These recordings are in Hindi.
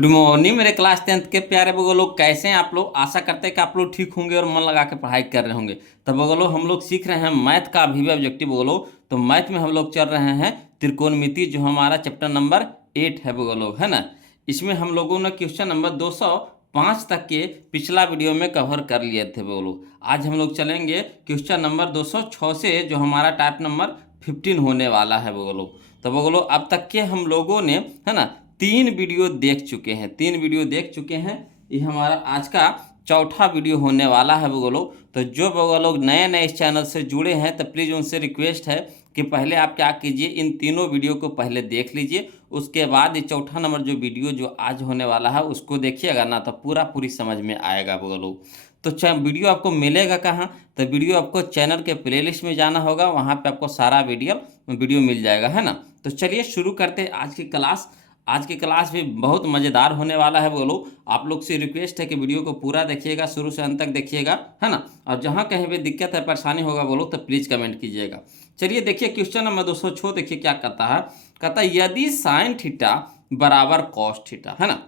गुड मॉर्निंग मेरे क्लास 10th के प्यारे बगो लोग, कैसे हैं आप लोग। आशा करते हैं कि आप लोग ठीक होंगे और मन लगा के पढ़ाई कर रहे होंगे। तो बगो लोग हम लोग सीख रहे हैं मैथ का अभिव्यय ऑब्जेक्टिव बगो लोग। तो मैथ में हम लोग चल रहे हैं त्रिकोणमिति, जो हमारा चैप्टर नंबर 8 है बगो लोग, है ना। इसमें हम लोगों ने क्वेश्चन नंबर 205 तक के पिछला वीडियो में कवर कर लिए थे बगो लोग। आज हम लोग चलेंगे क्वेश्चन नंबर 206 से, जो हमारा टाइप नंबर 15 होने वाला है बगो लोग। तो बगो लोग अब तक के हम लोगों ने, है ना, 3 वीडियो देख चुके हैं। 3 वीडियो देख चुके हैं। ये हमारा आज का चौथा वीडियो होने वाला है बगो लोग। तो जो बगो लोग नए नए इस चैनल से जुड़े हैं, तो प्लीज़ उनसे रिक्वेस्ट है कि पहले आप क्या कीजिए, इन तीनों वीडियो को पहले देख लीजिए। उसके बाद ये चौथा नंबर जो वीडियो जो आज होने वाला है उसको देखिएगा ना, तो पूरी समझ में आएगा बगो लोग। तो वीडियो आपको मिलेगा कहाँ? तो वीडियो आपको चैनल के प्लेलिस्ट में जाना होगा, वहाँ पे आपको सारा वीडियो मिल जाएगा, है ना। तो चलिए शुरू करते हैं आज की क्लास। आज की क्लास भी बहुत मज़ेदार होने वाला है बोलो। आप लोग से रिक्वेस्ट है कि वीडियो को पूरा देखिएगा, शुरू से अंत तक देखिएगा, है ना। और जहाँ कहीं भी दिक्कत है, परेशानी होगा बोलो, तो प्लीज़ कमेंट कीजिएगा। चलिए देखिए क्वेश्चन नंबर 206, देखिए क्या कहता है। कहता है यदि साइन थीटा बराबर कॉस थीटा, है ना,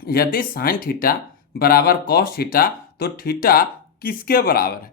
यदि साइन थीटा बराबर कॉस थीटा, तो थीटा किसके बराबर है?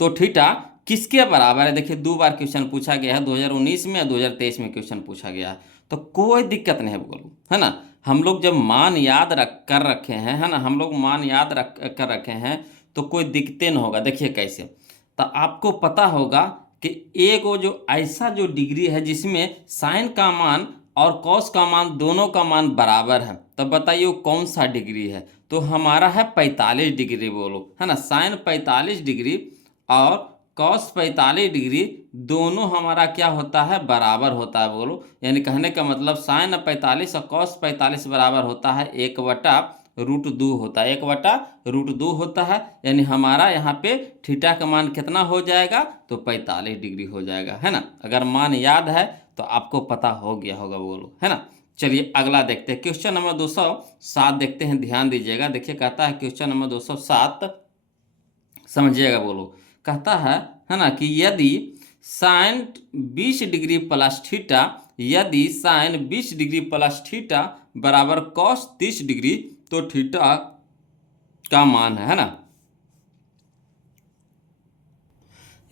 तो थीटा किसके बराबर है? देखिए 2 बार क्वेश्चन पूछा गया है, 2019 में और 2023 में क्वेश्चन पूछा गया है। तो कोई दिक्कत नहीं है बोलो, है ना। हम लोग जब मान याद रख कर रखे हैं, है ना, हम लोग मान याद रख कर रखे हैं, तो कोई दिक्कतें न होगा। देखिए कैसे, तो आपको पता होगा कि एक वो जो ऐसा जो डिग्री है जिसमें साइन का मान और कॉस का मान दोनों का मान बराबर है, तब बताइए वो कौन सा डिग्री है? तो हमारा है 45 डिग्री बोलो, है ना। साइन 45 डिग्री और कॉस 45 डिग्री दोनों हमारा क्या होता है? बराबर होता है बोलो। यानी कहने का मतलब साइन 45 और कॉस 45 बराबर होता है 1/√2 होता है, 1/√2 होता है। यानी हमारा यहाँ पे थीटा का मान कितना हो जाएगा? तो 45 डिग्री हो जाएगा, है ना। अगर मान याद है तो आपको पता हो गया होगा बोलो, है ना। चलिए अगला देखते हैं, क्वेश्चन नंबर 207 देखते हैं, ध्यान दीजिएगा। देखिए कहता है क्वेश्चन नंबर 207, समझिएगा बोलो। कहता है ना, कि यदि साइन 20 डिग्री प्लस थीटा, यदि साइन 20 डिग्री प्लस थीटा बराबर कॉस 30 डिग्री, तो थीटा का मान है ना।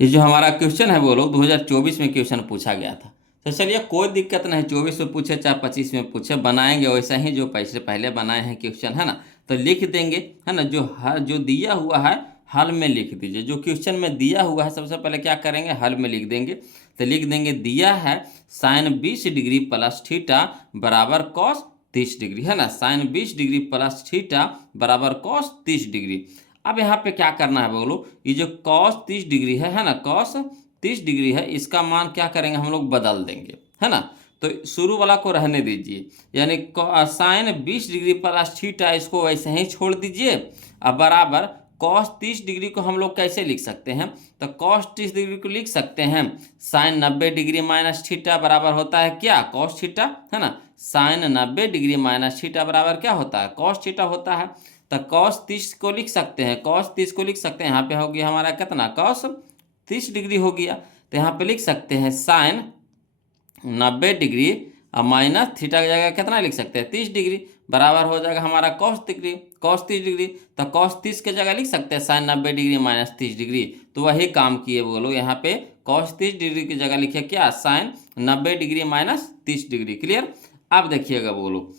ये जो हमारा क्वेश्चन है बोलो, 2024 में क्वेश्चन पूछा गया था। तो चलिए कोई दिक्कत नहीं, 24 में पूछे चाहे 25 में पूछे, बनाएंगे वैसा ही जो पैसे पहले बनाए हैं क्वेश्चन, है ना। तो लिख देंगे, है ना, जो दिया हुआ है हल में लिख दीजिए। जो क्वेश्चन में दिया हुआ है सबसे पहले क्या करेंगे? हल में लिख देंगे। तो लिख देंगे दिया है साइन 20 डिग्री प्लस थीटा बराबर कॉस 30 डिग्री, है ना। साइन 20 डिग्री प्लस थीटा बराबर कॉस 30 डिग्री। अब यहाँ पे क्या करना है बोलो, ये जो cos 30 डिग्री है ना, cos 30 डिग्री है, इसका मान क्या करेंगे हम लोग? बदल देंगे, है ना। तो शुरू वाला को रहने दीजिए, यानी साइन 20 डिग्री प्लस थीटा, इसको वैसे ही छोड़ दीजिए। अब बराबर cos 30 डिग्री को हम लोग कैसे लिख सकते हैं? तो cos 30 डिग्री को लिख सकते हैं साइन 90 डिग्री माइनस थीटा बराबर होता है क्या? cos थीटा, है ना। साइन 90 डिग्री माइनस थीटा बराबर क्या होता है? cos थीटा होता है। तो cos 30 को लिख सकते हैं, cos 30 को लिख सकते हैं, यहाँ पे हो गया हमारा कितना? cos 30 डिग्री हो गया। तो यहाँ पे लिख सकते हैं साइन 90 डिग्री और माइनस थीटा की जगह कितना लिख सकते हैं? 30 डिग्री, बराबर हो जाएगा हमारा cos डिग्री, cos 30 डिग्री। तो cos 30 के जगह लिख सकते हैं साइन 90 डिग्री माइनस 30 डिग्री। तो वही काम किए बोलो, यहाँ पे cos 30 डिग्री की जगह लिखे क्या? Sine 90 degree minus 30 degree. Clear? अब देखिएगा बोलो,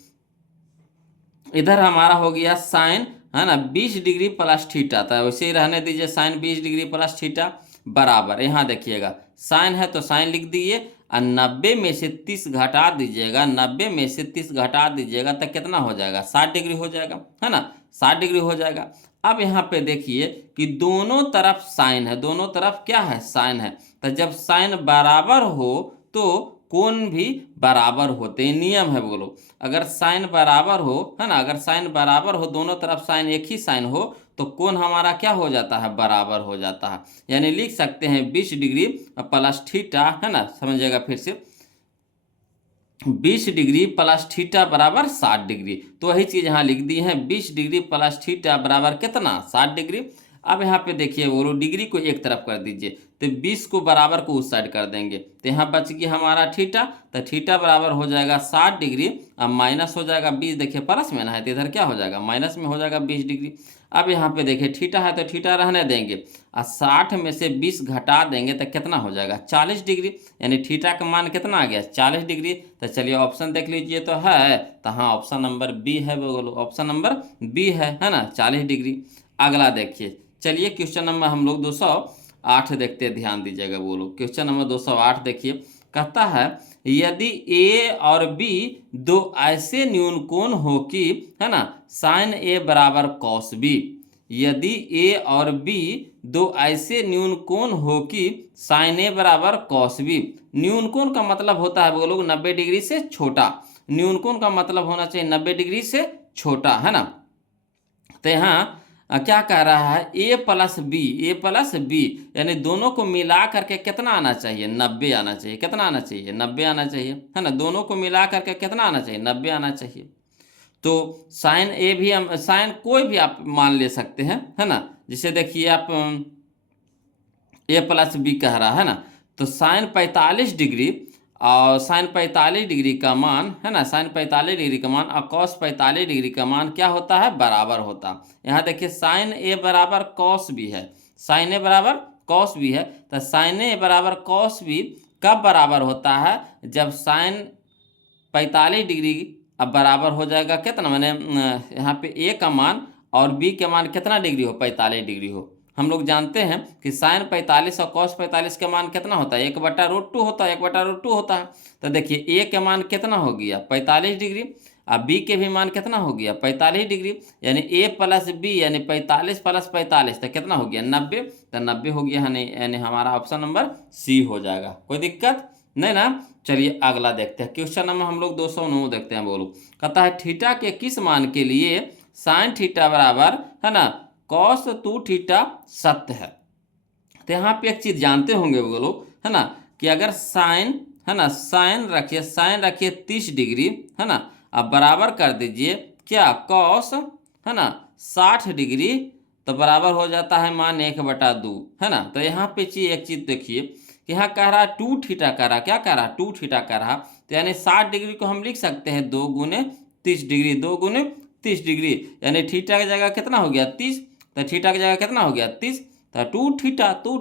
इधर हमारा हो गया साइन, है ना, 20 डिग्री प्लस थीटा था, वैसे ही रहने दीजिए साइन 20 डिग्री प्लस थीटा बराबर। यहाँ देखिएगा साइन है तो साइन लिख दीजिए, और 90 में से 30 घटा दीजिएगा, 90 में से 30 घटा दीजिएगा तो कितना हो जाएगा? 60 डिग्री हो जाएगा, है ना, 60 डिग्री हो जाएगा। अब यहाँ पे देखिए कि दोनों तरफ साइन है, दोनों तरफ क्या है? साइन है। तो जब साइन बराबर हो तो कोण भी बराबर होते हैं, नियम है बोलो। अगर साइन बराबर हो, है ना, अगर साइन बराबर हो, दोनों तरफ साइन एक ही साइन हो, तो कोण हमारा क्या हो जाता है? बराबर हो जाता है। यानी लिख सकते हैं 20 डिग्री प्लस थीटा, है ना, समझिएगा फिर से, 20 डिग्री प्लस थीटा बराबर 60 डिग्री। तो वही चीज़ यहाँ लिख दी है, 20 डिग्री प्लस थीटा बराबर कितना? 60 डिग्री। अब यहाँ पे देखिए बोलो डिग्री को एक तरफ कर दीजिए, तो 20 को बराबर को उस साइड कर देंगे, तो यहाँ बच गया हमारा थीटा, तो थीटा बराबर हो जाएगा 60 डिग्री। अब माइनस हो जाएगा 20, देखिए प्लस में ना है तो इधर क्या हो जाएगा माइनस में हो जाएगा 20 डिग्री। अब यहाँ पे देखिए थीटा है तो थीटा रहने देंगे, और 60 में से 20 घटा देंगे तो कितना हो जाएगा 40 डिग्री, यानी थीटा का मान कितना आ गया 40 डिग्री। तो चलिए ऑप्शन देख लीजिए तो है, तो हाँ ऑप्शन नंबर बी है, बोलो ऑप्शन नंबर बी है ना 40 डिग्री। अगला देखिए, चलिए क्वेश्चन नंबर हम लोग 208 देखते हैं, ध्यान दीजिएगा बोलो। क्वेश्चन नंबर 208 देखिए, कहता है यदि ए और बी दो ऐसे न्यून कोण हो कि, है ना, साइन ए बराबर कॉस बी। यदि ए और बी दो ऐसे न्यून कोण हो कि साइन ए बराबर कॉस बी। न्यून कोण का मतलब होता है बोलो 90 डिग्री से छोटा। न्यून कोण का मतलब होना चाहिए 90 डिग्री से छोटा, है ना। तो यहाँ क्या कह रहा है ए प्लस बी, यानी दोनों को मिला करके कितना आना चाहिए 90 आना चाहिए। कितना आना चाहिए 90 आना चाहिए, है ना। दोनों को मिला करके कितना आना चाहिए 90 आना चाहिए। तो साइन ए भी हम साइन कोई भी आप मान ले सकते हैं, है ना। जिसे देखिए आप ए प्लस बी कह रहा है ना, तो साइन 45 डिग्री और साइन 45 डिग्री का मान, है ना, साइन 45 डिग्री का मान और कॉस 45 डिग्री का मान क्या होता है बराबर होता। यहाँ देखिए साइन ए बराबर कॉस बी है, साइन ए बराबर कॉस बी है, तो साइन ए बराबर कॉस बी कब बराबर होता है जब साइन 45 डिग्री अब बराबर हो जाएगा कितना, मैंने यहाँ पे ए का मान और बी के मान कितना डिग्री हो 45 डिग्री हो। हम लोग जानते हैं कि साइन 45 और कॉस 45 का मान कितना होता है 1/√2 होता है, 1/√2 होता है। तो देखिए ए के मान कितना हो गया 45 डिग्री, और बी के भी मान कितना हो गया 45 डिग्री, यानी ए प्लस बी यानी 45 प्लस 45 तो कितना हो गया 90, तो 90 हो गया, यानी हमारा ऑप्शन नंबर सी हो जाएगा। कोई दिक्कत नहीं ना। चलिए अगला देखते हैं, क्वेश्चन नंबर हम लोग 209 देखते हैं बोलो। कहता है थीटा के किस मान के लिए साइन थीटा बराबर, है ना, कॉस 2 थीटा सत्य है। तो यहाँ पे एक चीज जानते होंगे बोलो, है ना, कि अगर साइन, है ना, साइन रखिए 30 डिग्री, है ना, अब बराबर कर दीजिए क्या कॉस, है ना, 60 डिग्री, तो बराबर हो जाता है मान 1/2, है ना। तो यहाँ पे एक चीज देखिए कि यहाँ कह रहा 2 थीटा कह रहा, क्या कह रहा 2 थीटा कह रहा, तो यानी 60 डिग्री को हम लिख सकते हैं 2 गुने 30 डिग्री, 2 गुने 30 डिग्री, यानी थीटा की जगह कितना हो गया 30, तो थीटा की जगह कितना हो गया 30, तो 2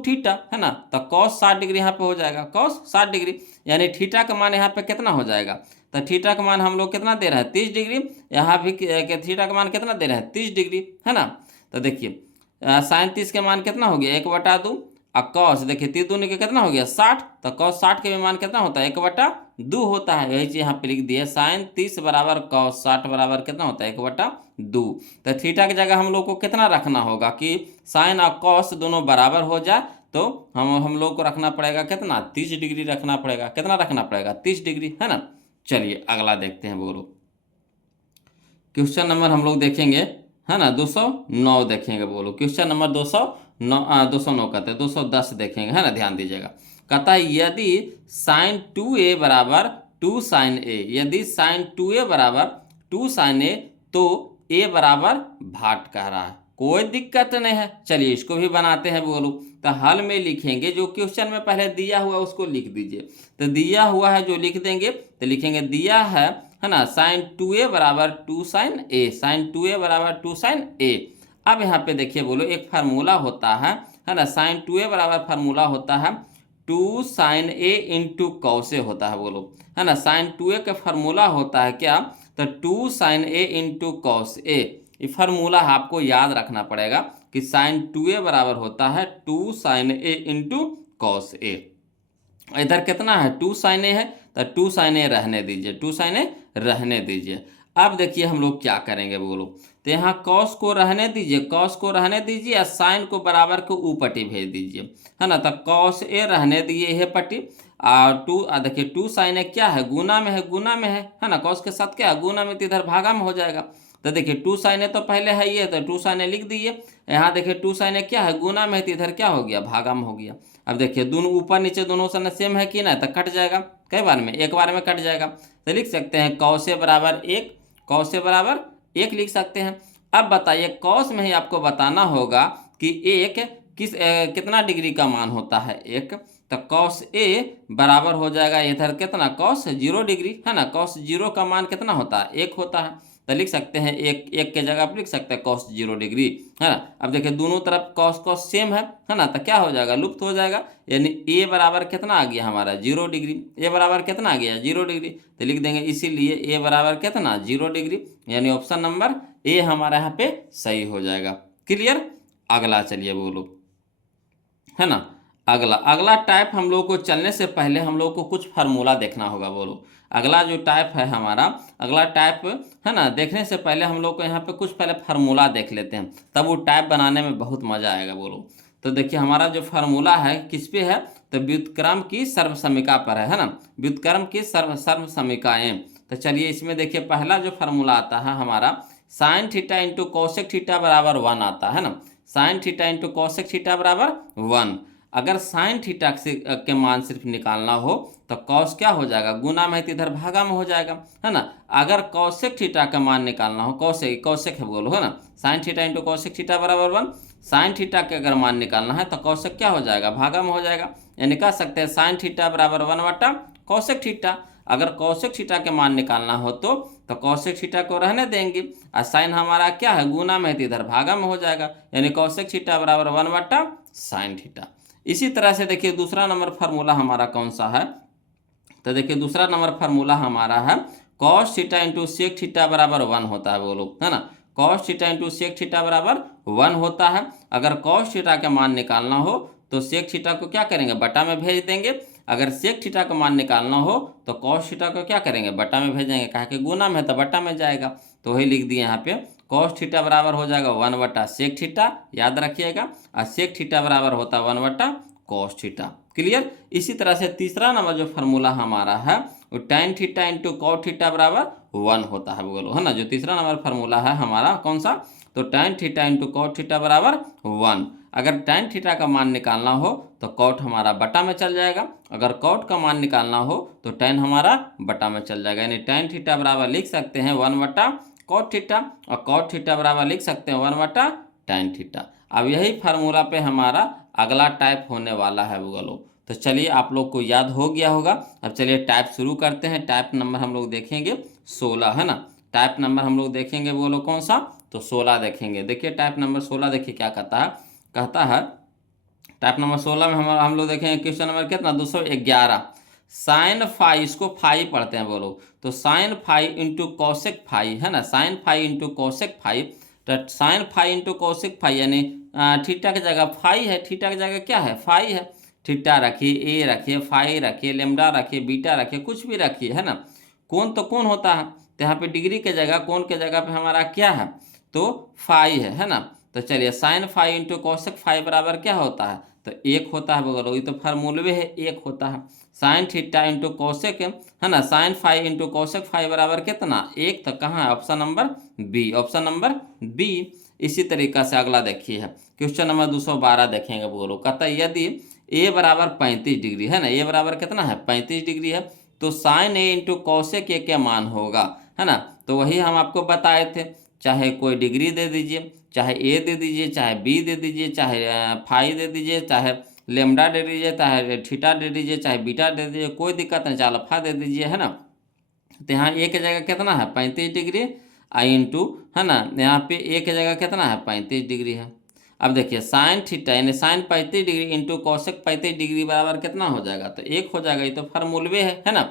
थीटा, है ना। तो कॉस 60 डिग्री यहाँ पे हो जाएगा, कॉस 60 डिग्री, यानी थीटा का मान यहाँ पे कितना हो जाएगा, तो थीटा का मान हम लोग कितना दे रहे हैं 30 डिग्री, यहाँ भी थीटा का मान कितना दे रहे हैं 30 डिग्री, है ना। तो देखिए साइन 30 के मान कितना हो गया 1/2, और कॉस देखिए 30 दूनी के कितना हो गया 60, तो कॉस 60 के भी मान कितना होता है 1/2 होता है। यही चीज यहाँ पे लिख दिया साइन 30 बराबर कॉस 60 बराबर कितना होता है 1/2। तो थीटा की जगह हम लोग को कितना रखना होगा कि साइन और कॉस दोनों बराबर हो जाए, तो हम लोग को रखना पड़ेगा कितना 30 डिग्री रखना पड़ेगा, कितना रखना पड़ेगा 30 डिग्री, है ना। चलिए अगला देखते हैं बोलो। क्वेश्चन नंबर हम लोग देखेंगे, है ना, 209 देखेंगे बोलो। क्वेश्चन नंबर 209 कहते हैं 210 देखेंगे, है ना, ध्यान दीजिएगा। कहता है यदि साइन 2a बराबर 2 साइन ए, यदि साइन 2a बराबर 2 साइन ए, तो a बराबर भाट कह रहा है, कोई दिक्कत नहीं है। चलिए इसको भी बनाते हैं बोलो। तो हल में लिखेंगे जो क्वेश्चन में पहले दिया हुआ उसको लिख दीजिए। तो दिया हुआ है जो लिख देंगे, तो लिखेंगे दिया है ना, साइन 2a बराबर 2 साइन ए, साइन 2a बराबर 2 साइन ए। अब यहाँ पे देखिए बोलो एक फार्मूला होता है ना, साइन 2a बराबर फार्मूला होता है 2 sign A into cos A होता है बोलो, है ना। साइन 2a का फार्मूला होता है क्या, तो 2 sign A into cos A. ये फार्मूला आपको याद रखना पड़ेगा कि साइन 2a बराबर होता है 2 sign A into cos A. इधर कितना है 2 साइन ए है, तो 2 साइन ए रहने दीजिए, 2 साइन ए रहने दीजिए। अब देखिए हम लोग क्या करेंगे बोलो। तो यहाँ कॉस को रहने दीजिए, कॉस को रहने दीजिए और साइन को बराबर को ऊ पट्टी भेज दीजिए, है ना। तो कॉस ए रहने दिए यह पट्टी, और 2 देखिए 2 साइन ए क्या है गुना में है, गुना में है ना। कॉस के साथ क्या है गुना में, तो इधर भागा में हो जाएगा। तो देखिए 2 साइन ए तो पहले है ये, तो 2 साइन ए लिख दिए। यहाँ देखिए 2 साइन ए क्या है गुना में है, तो इधर क्या हो गया भागा में हो गया। अब देखिए दोनों ऊपर नीचे दोनों साइन सेम है कि ना, तो कट जाएगा कई बार में, एक बार में कट जाएगा। तो लिख सकते हैं कॉस ए बराबर 1, कॉस ए बराबर 1 लिख सकते हैं। अब बताइए कॉस में ही आपको बताना होगा कि एक कितना डिग्री का मान होता है एक, तो कॉस ए बराबर हो जाएगा इधर कितना, कॉस 0 डिग्री, है ना। कॉस 0 का मान कितना होता है, 1 होता है, तो लिख सकते हैं एक के जगह पर लिख सकते हैं कॉस 0 डिग्री, है ना। अब देखिए दोनों तरफ कॉस कॉस सेम है ना, तो क्या हो जाएगा, लुप्त हो जाएगा। यानी ए बराबर कितना आ गया हमारा 0 डिग्री, ए बराबर कितना आ गया 0 डिग्री, तो लिख देंगे इसीलिए ए बराबर कितना 0 डिग्री, यानी ऑप्शन नंबर ए हमारा यहाँ पे सही हो जाएगा। क्लियर। अगला चलिए बोलो, है ना। अगला अगला टाइप हम लोग को चलने से पहले हम लोग को कुछ फार्मूला देखना होगा। बोलो अगला जो टाइप है हमारा, अगला टाइप है ना, देखने से पहले हम लोग को यहाँ पे कुछ पहले फार्मूला देख लेते हैं, तब वो टाइप बनाने में बहुत मजा आएगा। बोलो तो देखिए हमारा जो फार्मूला है किस पे है, तो व्युत्क्रम की सर्वसमीका पर है ना, व्युत्क्रम की सर्वसमीकाएं। तो चलिए इसमें देखिए पहला जो फार्मूला आता है हमारा sign theta into cosec theta बराबर 1 आता है ना, sign theta into cosec theta बराबर 1। अगर साइन थीटा के मान सिर्फ निकालना हो तो कॉस क्या हो जाएगा, गुना में तो इधर भागा में हो जाएगा, है ना। अगर कॉसेक थीटा का मान निकालना हो, कॉसेक है बोलो, है ना, sign theta into cosec theta बराबर 1, साइन थीटा के अगर मान निकालना है तो कॉसेक क्या हो जाएगा, भागा में हो जाएगा। यानी कह सकते हैं साइन थीटा बराबर 1 बटा कॉसेक थीटा। अगर कॉसेक थीटा के मान निकालना हो तो कॉसेक थीटा को रहने देंगे, और साइन हमारा क्या है, गुना में तो इधर भागा में हो जाएगा, यानी कॉसेक थीटा बराबर 1 बटा साइन थीटा। इसी तरह से देखिए दूसरा नंबर फार्मूला हमारा कौन सा है, तो देखिए दूसरा नंबर फार्मूला हमारा है cos theta into sec theta बराबर 1 होता है। बोलो है ना, cos theta into sec theta बराबर 1 होता है। अगर कॉस थीटा का मान निकालना हो तो सेक थीटा को क्या करेंगे, बटा में भेज देंगे। अगर सेक थीटा का मान निकालना हो तो कॉस थीटा को क्या करेंगे, बटा में भेजेंगे, कहा कि गुना में है तो बटा में जाएगा, तो वही लिख दिए यहाँ पे कॉस थीटा बराबर हो जाएगा 1 बटा सेक थीटा, याद रखिएगा, और सेक थीटा बराबर होता है 1 बटा कॉस थीटा। क्लियर। इसी तरह से तीसरा नंबर जो फार्मूला हमारा है वो tan theta into cot theta बराबर 1 होता है। बोलो है ना, जो तीसरा नंबर फार्मूला है हमारा कौन सा, तो tan theta into cot theta बराबर 1। अगर tan थीटा का मान निकालना हो तो कॉट हमारा बटा में चल जाएगा, अगर कॉट का मान निकालना हो तो tan हमारा बटा में चल जाएगा, यानी tan थीटा बराबर लिख सकते हैं 1 बटा कॉट थीटा, और कॉट थीटा बराबर लिख सकते हैं 1 बटा tan थीटा। अब यही फार्मूला पे हमारा अगला टाइप होने वाला है बोलो। तो चलिए आप लोग को याद हो गया होगा। अब चलिए टाइप शुरू करते हैं। टाइप नंबर हम लोग देखेंगे 16, है ना। टाइप नंबर हम लोग देखेंगे बोलो कौन सा, तो 16 देखेंगे। देखिए टाइप नंबर 16 देखिए क्या कहता है, कहता है टाइप नंबर 16 में हम लोग देखेंगे क्वेश्चन नंबर कितना 211, साइन फाई, इसको फाई पढ़ते हैं बोलो, तो sine phi into cosec phi, है ना, sine phi into cosec phi, तो sine phi into cosec phi यानी थीटा की जगह फाई है, थीटा की जगह क्या है, फाई है। थीटा रखिए, ए रखिए, फाई रखिए, लेमडा रखिए, बीटा रखिए, कुछ भी रखिए, है ना। कौन तो कौन होता है, तो यहाँ पे डिग्री के जगह कौन के जगह पे हमारा क्या है, तो फाई है ना। तो चलिए sine phi into cosec phi बराबर क्या होता है, तो 1 होता है बोलो, ये तो फार्मूले है 1 होता है। साइन थीटा इंटू कॉसेक, है ना, sine phi into cosec phi बराबर कितना 1, तो कहाँ है, option number B, option number B. इसी तरीका से अगला देखिए क्वेश्चन नंबर 212 देखेंगे बोलो, कहता है यदि ए बराबर 35 डिग्री, है ना, ए बराबर कितना है 35 डिग्री है, तो sine A into cosec A क्या मान होगा, है ना। तो वही हम आपको बताए थे, चाहे कोई डिग्री दे दीजिए, चाहे ए दे दीजिए, चाहे बी दे दीजिए, चाहे फाई दे दीजिए, चाहे लेमडा दे दीजिए, चाहे थीटा दे दीजिए, चाहे बीटा दे दीजिए, कोई दिक्कत नहीं, चाहे अल्फा दे दीजिए, है ना। तो यहाँ ए की जगह कितना है 35 डिग्री, आई इंटू, है ना, यहाँ पे ए की जगह कितना है 35 डिग्री है। अब देखिए साइन थीटा यानी sine 35 degree into cosec 35 degree बराबर कितना हो जाएगा, तो 1 हो जाएगा, ये तो फार्मूले है ना।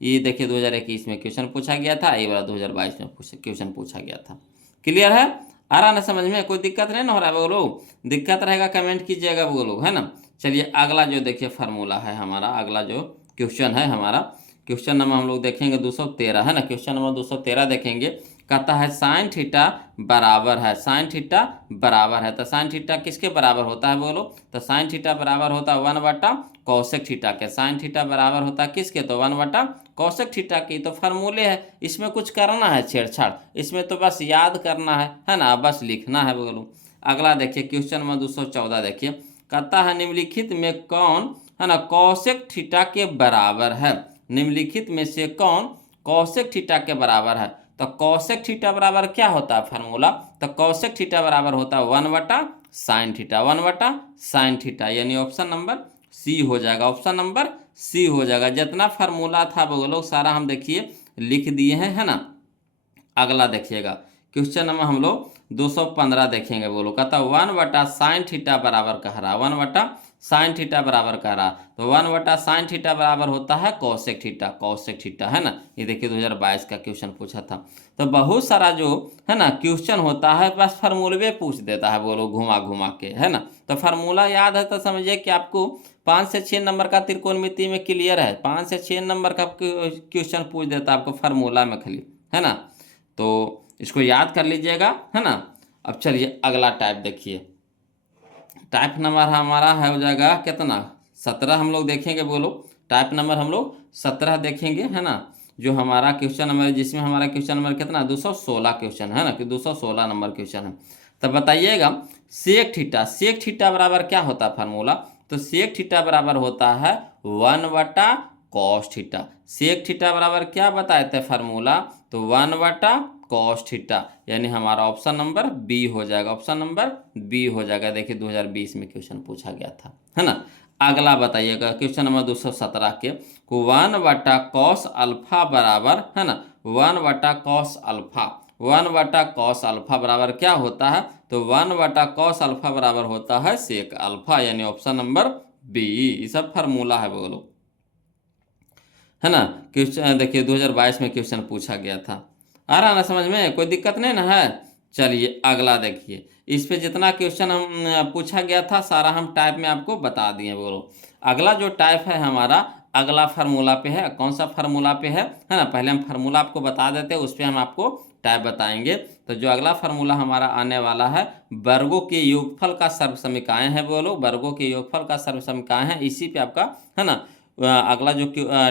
ये देखिए 2021 में क्वेश्चन पूछा गया था, ये वाला 2022 में क्वेश्चन पूछा गया था। क्लियर है, आ रहा ना समझ में, कोई दिक्कत नहीं ना हो रहा है बोलो, दिक्कत रहेगा कमेंट कीजिएगा बोलो, है ना। चलिए अगला जो देखिए फार्मूला है हमारा, अगला जो क्वेश्चन है हमारा, क्वेश्चन नंबर हम लोग देखेंगे 213, है ना, क्वेश्चन नंबर 213 देखेंगे, कहता है साइन थीटा बराबर है, साइन थीटा बराबर है, तो साइन थीटा किसके बराबर होता है बोलो, तो साइन थीटा बराबर होता है 1 बटा कॉसेक थीटा के, साइन थीटा बराबर होता है किसके, तो 1 बटा कॉसेक थीटा की। तो फार्मूले है, इसमें कुछ करना है छेड़छाड़, इसमें तो बस याद करना है ना, बस लिखना है बोलो। अगला देखिए क्वेश्चन नंबर 214 देखिए, कहता है निम्नलिखित में कौन, है ना, कॉसेक थीटा के बराबर है, निम्नलिखित में से कौन कॉसेक थीटा के बराबर है। तो कॉसेक थीटा बराबर क्या होता है फार्मूला, तो कॉसेक थीटा बराबर होता है 1/sin थीटा, 1/sin थीटा, यानी ऑप्शन नंबर सी हो जाएगा, ऑप्शन नंबर सी हो जाएगा। जितना फार्मूला था वो लोग सारा हम देखिए लिख दिए हैं, है ना। अगला देखिएगा क्वेश्चन नंबर हम लोग 215 देखेंगे। वो लोग कहता 1/sin थीटा बराबर कह रहा, 1/sin थीटा बराबर कह रहा, तो 1/sin थीटा बराबर होता है कॉसेक थीटा, कॉसेक थीटा, है ना। ये देखिए 2022 का क्वेश्चन पूछा था। तो बहुत सारा जो है ना क्वेश्चन होता है बस फार्मूले पूछ देता है वो लोग घुमा घुमा के, है ना। तो फार्मूला याद है तो समझिए कि आपको 5 से 6 नंबर का त्रिकोणमिति में क्लियर है, 5 से 6 नंबर का क्वेश्चन पूछ देता है आपको फार्मूला में खाली, है ना। तो इसको याद कर लीजिएगा, है ना। अब चलिए अगला टाइप देखिए। टाइप नंबर हमारा है हो जाएगा कितना, 17 हम लोग देखेंगे। बोलो टाइप नंबर हम लोग 17 देखेंगे, है ना। जो हमारा क्वेश्चन नंबर जिसमें हमारा क्वेश्चन नंबर कितना 216 क्वेश्चन है ना, कि 216 नंबर क्वेश्चन है। तब बताइएगा सेक थीटा, सेक थीटा बराबर क्या होता है फार्मूला, तो सेक थीटा बराबर होता है 1/cos थीटा। सेक थीटा बराबर क्या बताए थे फार्मूला, तो 1/cos थीटा, यानी हमारा ऑप्शन नंबर बी हो जाएगा, ऑप्शन नंबर बी हो जाएगा। देखिए 2020 में क्वेश्चन पूछा गया था, है ना। अगला बताइएगा क्वेश्चन नंबर 217 के 1/cos अल्फा बराबर, है ना, 1/cos अल्फा, 1/cos अल्फा बराबर क्या होता है, तो 1/cos अल्फा बराबर होता है सेक अल्फा, यानी ऑप्शन नंबर बी। ये सब फार्मूला है बोलो, है ना। क्वेश्चन देखिए 2022 में क्वेश्चन पूछा गया था। आ रहा ना समझ में, कोई दिक्कत नहीं ना है। चलिए अगला देखिए, इस पे जितना क्वेश्चन हम पूछा गया था सारा हम टाइप में आपको बता दिए बोलो। अगला जो टाइप है हमारा अगला फार्मूला पे है, कौन सा फार्मूला पे है ना। पहले हम फार्मूला आपको बता देते हैं, उस पर हम आपको टाइप बताएंगे। तो जो अगला फार्मूला हमारा आने वाला है, वर्गों के योगफल का सर्वसमीकाएं है बोलो, वर्गों के योगफल का सर्वसमीकाएं है, इसी पे आपका, है ना, अगला जो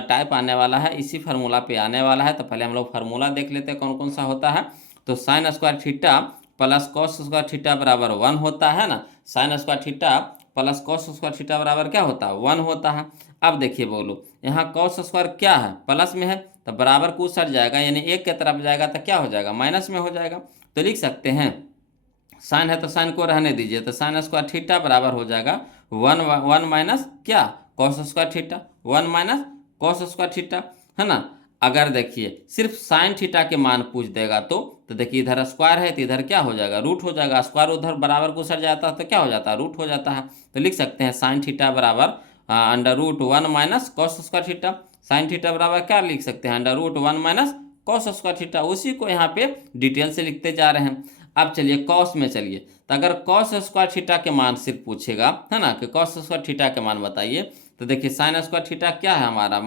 टाइप आने वाला है इसी फार्मूला पे आने वाला है। तो पहले हम लोग फार्मूला देख लेते हैं कौन कौन सा होता है। तो sine square theta plus cos square theta बराबर 1 होता है ना। Sine square theta plus cos square theta बराबर क्या होता है 1 होता है। अब देखिए बोलो यहाँ कॉस स्क्वायर क्या है प्लस में है, तो बराबर को सट जाएगा, यानी एक के तरफ जाएगा तो क्या हो जाएगा माइनस में हो जाएगा। तो लिख सकते हैं साइन है तो साइन को रहने दीजिए, तो साइन स्क्वायर थीटा बराबर हो जाएगा 1 माइनस क्या cos square theta, 1 minus cos square theta, है ना। अगर देखिए सिर्फ साइन थीटा के मान पूछ देगा तो देखिए इधर स्क्वायर है तो इधर क्या हो जाएगा रूट हो जाएगा, स्क्वायर उधर बराबर को सट जाता है तो क्या हो जाता है रूट हो जाता है। तो लिख सकते हैं साइन थीटा बराबर √1 minus cos square theta. Sine theta बराबर क्या लिख सकते हैं √1 माइनस कॉस स्क्वायर थीटा, उसी को यहाँ पे डिटेल से लिखते जा रहे हैं। अब चलिए कॉस में चलिए, तो अगर कॉस स्क्वायर थीटा के मान सिर्फ पूछेगा, है ना, कि कॉस स्क्वायर थीटा के मान बताइए, तो देखिए साइन स्क्वायर थीटा क्या है हमारा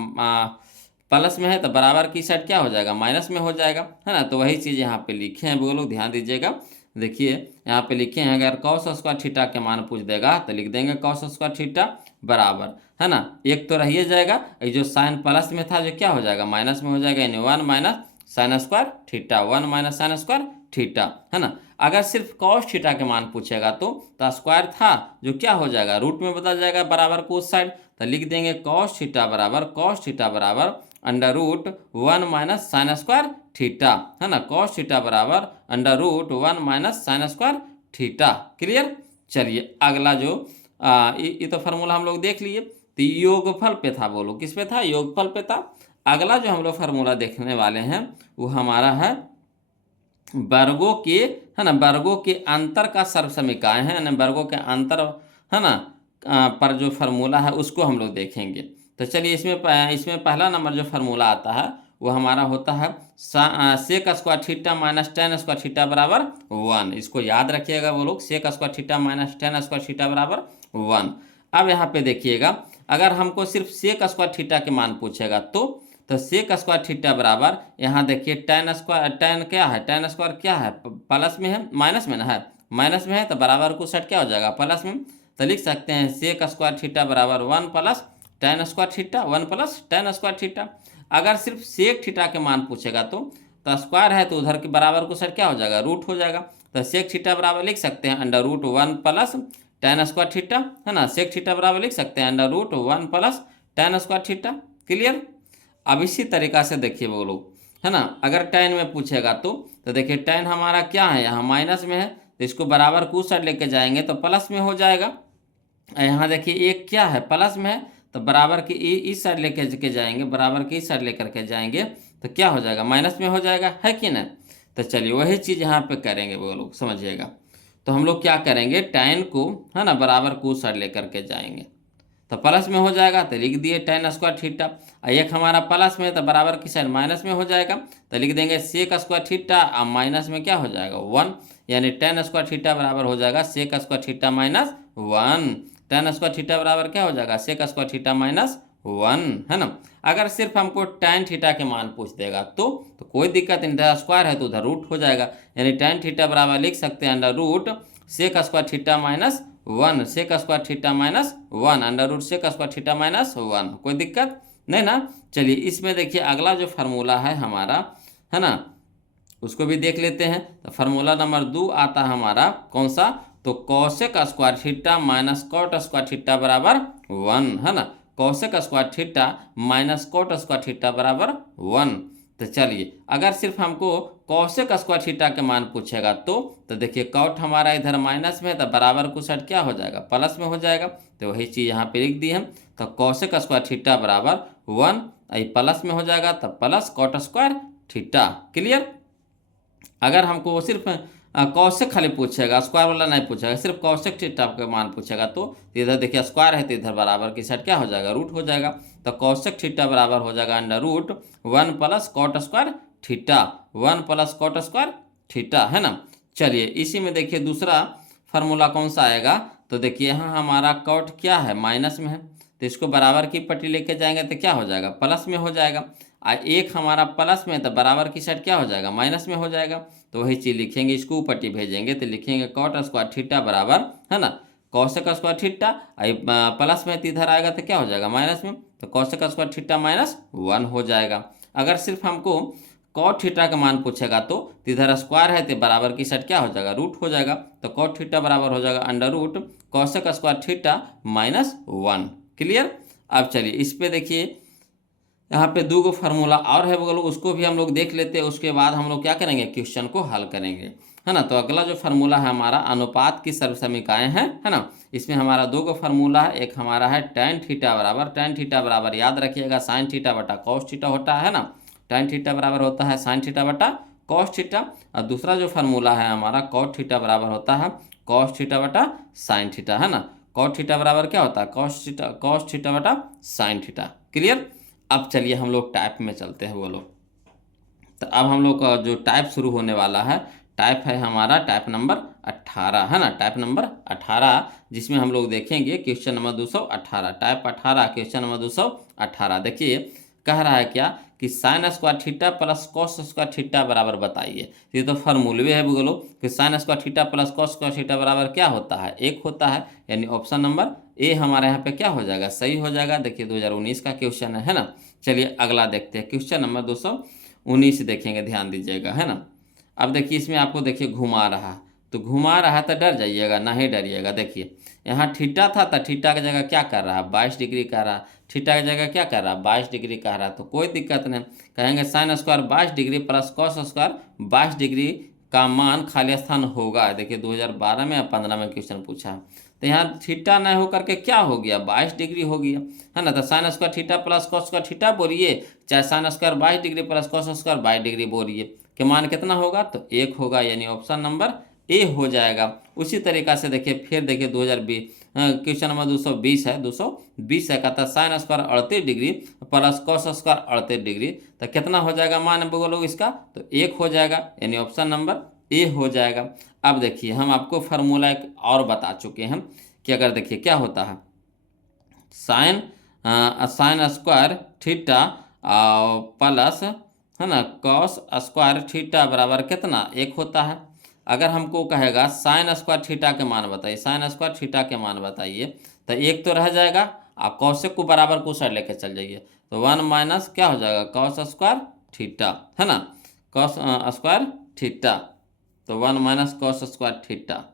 प्लस में है तो बराबर की साइड क्या हो जाएगा माइनस में हो जाएगा, है ना। तो वही चीज़ यहाँ पे लिखे हैं वो लोग, ध्यान दीजिएगा। देखिए यहाँ पे लिखे हैं अगर कॉस स्क्वायर थीटा के मान पूछ देगा तो लिख देंगे कॉस स्क्वायर थीटा बराबर, है ना, एक तो रहिए जाएगा, ये जो साइन प्लस में था जो क्या हो जाएगा माइनस में हो जाएगा, यानी 1 minus sine square theta, 1 minus sine square theta, है ना। अगर सिर्फ कॉस थीटा के मान पूछेगा तो स्क्वायर था जो क्या हो जाएगा रूट में बदल जाएगा बराबर को उस साइड, तो लिख देंगे कॉस थीटा बराबर √1 माइनस साइन स्क्वायर थीटा, है ना। कॉस थीटा बराबर √1 minus sine square theta. Clear. चलिए अगला जो ये तो फार्मूला हम लोग देख लिए, तो योगफल पे था बोलो, किस पे था योगफल पे था। अगला जो हम लोग फार्मूला देखने वाले हैं वो हमारा है वर्गों के, है ना, वर्गों के अंतर का सर्वसमीकाएं है ना, वर्गों के अंतर, है ना, पर जो फार्मूला है उसको हम लोग देखेंगे। तो चलिए इसमें पहला नंबर जो फार्मूला आता है वो हमारा होता है sec square theta minus tan square theta बराबर 1। इसको याद रखिएगा वो लोग, sec square theta minus tan square theta बराबर 1। अब यहाँ पे देखिएगा अगर हमको सिर्फ सेक स्क्वायर थीटा के मान पूछेगा तो सेक स्क्वायर थीटा बराबर यहाँ देखिए टेन स्क्वायर, टेन क्या है टेन स्क्वायर क्या है प्लस में है माइनस में ना है, माइनस में है तो बराबर को सेट क्या हो जाएगा प्लस में, तो लिख सकते हैं सेक स्क्वायर थीटा बराबर 1 plus ten square theta, 1 plus ten square theta. अगर सिर्फ सेक थीटा के मान पूछेगा तो स्क्वायर है तो उधर के बराबर को सेट क्या हो जाएगा रूट हो जाएगा, तो सेक थीटा बराबर लिख सकते हैं √1 प्लस टेन स्क्वायर थीटा, है ना। सेक थीटा बराबर लिख सकते हैं √1 plus ten square theta. Clear. अब इसी तरीका से देखिए वो लोग है ना। अगर tan में पूछेगा तो देखिए tan हमारा क्या है, यहाँ माइनस में है, तो इसको बराबर को उस साइड लेके जाएंगे तो प्लस में हो जाएगा। यहाँ देखिए एक क्या है, प्लस में है, तो बराबर की इस साइड लेकर के जाएंगे, बराबर की इस साइड लेकर के जाएंगे तो क्या हो जाएगा, माइनस में हो जाएगा, है कि नहीं। तो चलिए वही चीज़ यहाँ पे करेंगे वो लोग, समझिएगा। तो हम लोग क्या करेंगे, tan को, है ना, बराबर को उस साइड लेकर के जाएंगे तो प्लस में हो जाएगा, तो लिख दिए tan स्क्वायर थीटा। एक हमारा प्लस में तो बराबर की साइड माइनस में हो जाएगा, तो लिख देंगे सेक स्क्वायर थीटा, और माइनस में क्या हो जाएगा 1, यानी tan स्क्वायर थीटा बराबर हो जाएगा sec square theta minus 1। tan square theta बराबर क्या हो जाएगा, सेक स्क्वायर थीटा माइनस 1, है ना। अगर सिर्फ हमको tan थीटा के मान पूछ देगा तो कोई दिक्कत नहीं, इधर स्क्वायर है तो उधर रूट हो जाएगा, यानी tan थीटा बराबर लिख सकते हैं under root sec square theta minus 1, sec square theta minus 1, under root sec square theta minus 1। कोई दिक्कत नहीं ना। चलिए इसमें देखिए अगला जो फार्मूला है हमारा, है ना, उसको भी देख लेते हैं। तो फार्मूला नंबर 2 आता है हमारा कौन सा, तो cosec square theta minus cot square theta बराबर 1, है ना। Cosec square theta minus cot square theta बराबर 1। तो चलिए अगर सिर्फ हमको कॉसेक स्क्वायर थीटा के मान पूछेगा तो देखिए कॉट हमारा इधर माइनस में है, तो बराबर को साइड क्या हो जाएगा, प्लस में हो जाएगा, तो वही चीज़ यहाँ पे लिख दी हम। तो कॉसेक स्क्वायर थीटा बराबर 1, प्लस में हो जाएगा, तो plus cot square theta. Clear. अगर हमको सिर्फ कौशिक खाली पूछेगा, स्क्वायर वाला नहीं पूछेगा, सिर्फ कौशिक थीटा का मान पूछेगा तो इधर देखिए स्क्वायर है तो इधर बराबर की साइड क्या हो जाएगा, रूट हो जाएगा। तो कौशिक थीटा बराबर हो जाएगा under root 1 plus cot square theta, 1 plus cot square theta, है ना। चलिए इसी में देखिए दूसरा फार्मूला कौन सा आएगा, तो देखिए यहाँ हमारा कॉट क्या है, माइनस में है, तो इसको बराबर की पट्टी लेके जाएंगे तो क्या हो जाएगा, प्लस में हो जाएगा। एक हमारा प्लस में तो बराबर की साइड क्या हो जाएगा, माइनस में हो जाएगा, तो वही चीज़ लिखेंगे, इसको पट्टी भेजेंगे तो लिखेंगे कॉट स्क्वायर थीटा बराबर, है ना, कॉसेक स्क्वायर थीटा, प्लस में तो इधर आएगा तो क्या हो जाएगा माइनस में, तो कॉसेक स्क्वायर थीटा माइनस 1 हो जाएगा। अगर सिर्फ हमको कॉट थीटा का मान पूछेगा तो इधर स्क्वायर है तो बराबर की साइड क्या हो जाएगा, रूट हो जाएगा, तो कॉट थीटा बराबर हो जाएगा under root cosec square theta minus 1। Clear. अब चलिए इस पे देखिए यहाँ पे दो गो फार्मूला और है वो लोग, उसको भी हम लोग देख लेते हैं, उसके बाद हम लोग क्या करेंगे, क्वेश्चन को हल करेंगे, है ना। तो अगला जो फार्मूला है हमारा अनुपात की सर्वसमीकाएं हैं, है ना। इसमें हमारा दो गो फार्मूला है, एक हमारा है tan थीटा बराबर, tan थीटा बराबर याद रखिएगा साइन थीटा बटा कॉस थीटा होता है ना, tan थीटा बराबर होता है साइन थीटा बटा कॉस थीटा। और दूसरा जो फार्मूला है हमारा कॉट थीटा बराबर होता है कॉस थीटा बटा साइन थीटा, है ना। कॉट थीटा बराबर क्या होता है, कॉस थीटा बटा साइन थीटा। क्लियर। अब चलिए हम लोग टाइप में चलते हैं वो लोग। तो अब हम लोग का जो टाइप शुरू होने वाला है, टाइप है हमारा टाइप नंबर 18, है ना, टाइप नंबर 18, जिसमें हम लोग देखेंगे question number 218, type 18 question number 218। देखिए कह रहा है क्या कि sine square theta plus cos square theta बराबर बताइए। ये तो फार्मूले है बोलो कि sine square theta plus cos square theta बराबर क्या होता है, 1 होता है, यानी ऑप्शन नंबर ए हमारे यहाँ पे क्या हो जाएगा, सही हो जाएगा। देखिए 2019 का क्वेश्चन है ना। चलिए अगला देखते हैं क्वेश्चन नंबर 219 देखेंगे, ध्यान दीजिएगा, है ना। अब देखिए इसमें आपको देखिए घुमा रहा, तो घुमा रहा तो डर जाइएगा, ना ही डरिएगा। देखिए यहाँ थीटा था तो थीटा की जगह क्या कर रहा है, 22 डिग्री कर रहा है, थीटा की जगह क्या कर रहा है, 22 डिग्री कह रहा है, तो कोई दिक्कत नहीं, कहेंगे sine square 22 degree plus cos square 22 degree का मान खाली स्थान होगा। देखिए 2012 में या 15 में क्वेश्चन पूछा है, तो यहाँ थीटा न होकर के क्या हो गया, 22 डिग्री हो गया, है ना। तो sine square theta plus cos square theta बोलिए, चाहे sine square 22 degree plus cos square 22 degree बोलिए, के मान कितना होगा, तो 1 होगा, यानी ऑप्शन नंबर ए हो जाएगा। उसी तरीका से देखिए फिर देखिए 2020 क्वेश्चन नंबर 220 है, 220 है, कहता है sine square 38 degree plus cos square 38 degree, तो कितना हो जाएगा मान बोलो इसका, तो 1 हो जाएगा, यानी ऑप्शन नंबर ए हो जाएगा। अब देखिए हम आपको फार्मूला एक और बता चुके हैं कि अगर देखिए क्या होता है, साइन स्क्वायर थीटा प्लस, है ना, कॉस स्क्वायर थीटा बराबर कितना, 1 होता है। अगर हमको कहेगा साइन स्क्वायर थीटा के मान बताइए, साइन स्क्वायर थीटा के मान बताइए, तो 1 तो रह जाएगा, आप कॉसेक को बराबर को साइड लेके चल जाइए, तो 1 माइनस क्या हो जाएगा, कॉस स्क्वायर थीटा, है ना, कॉस स्क्वायर थीटा, तो 1 माइनस कॉस स्क्वायर थीटा।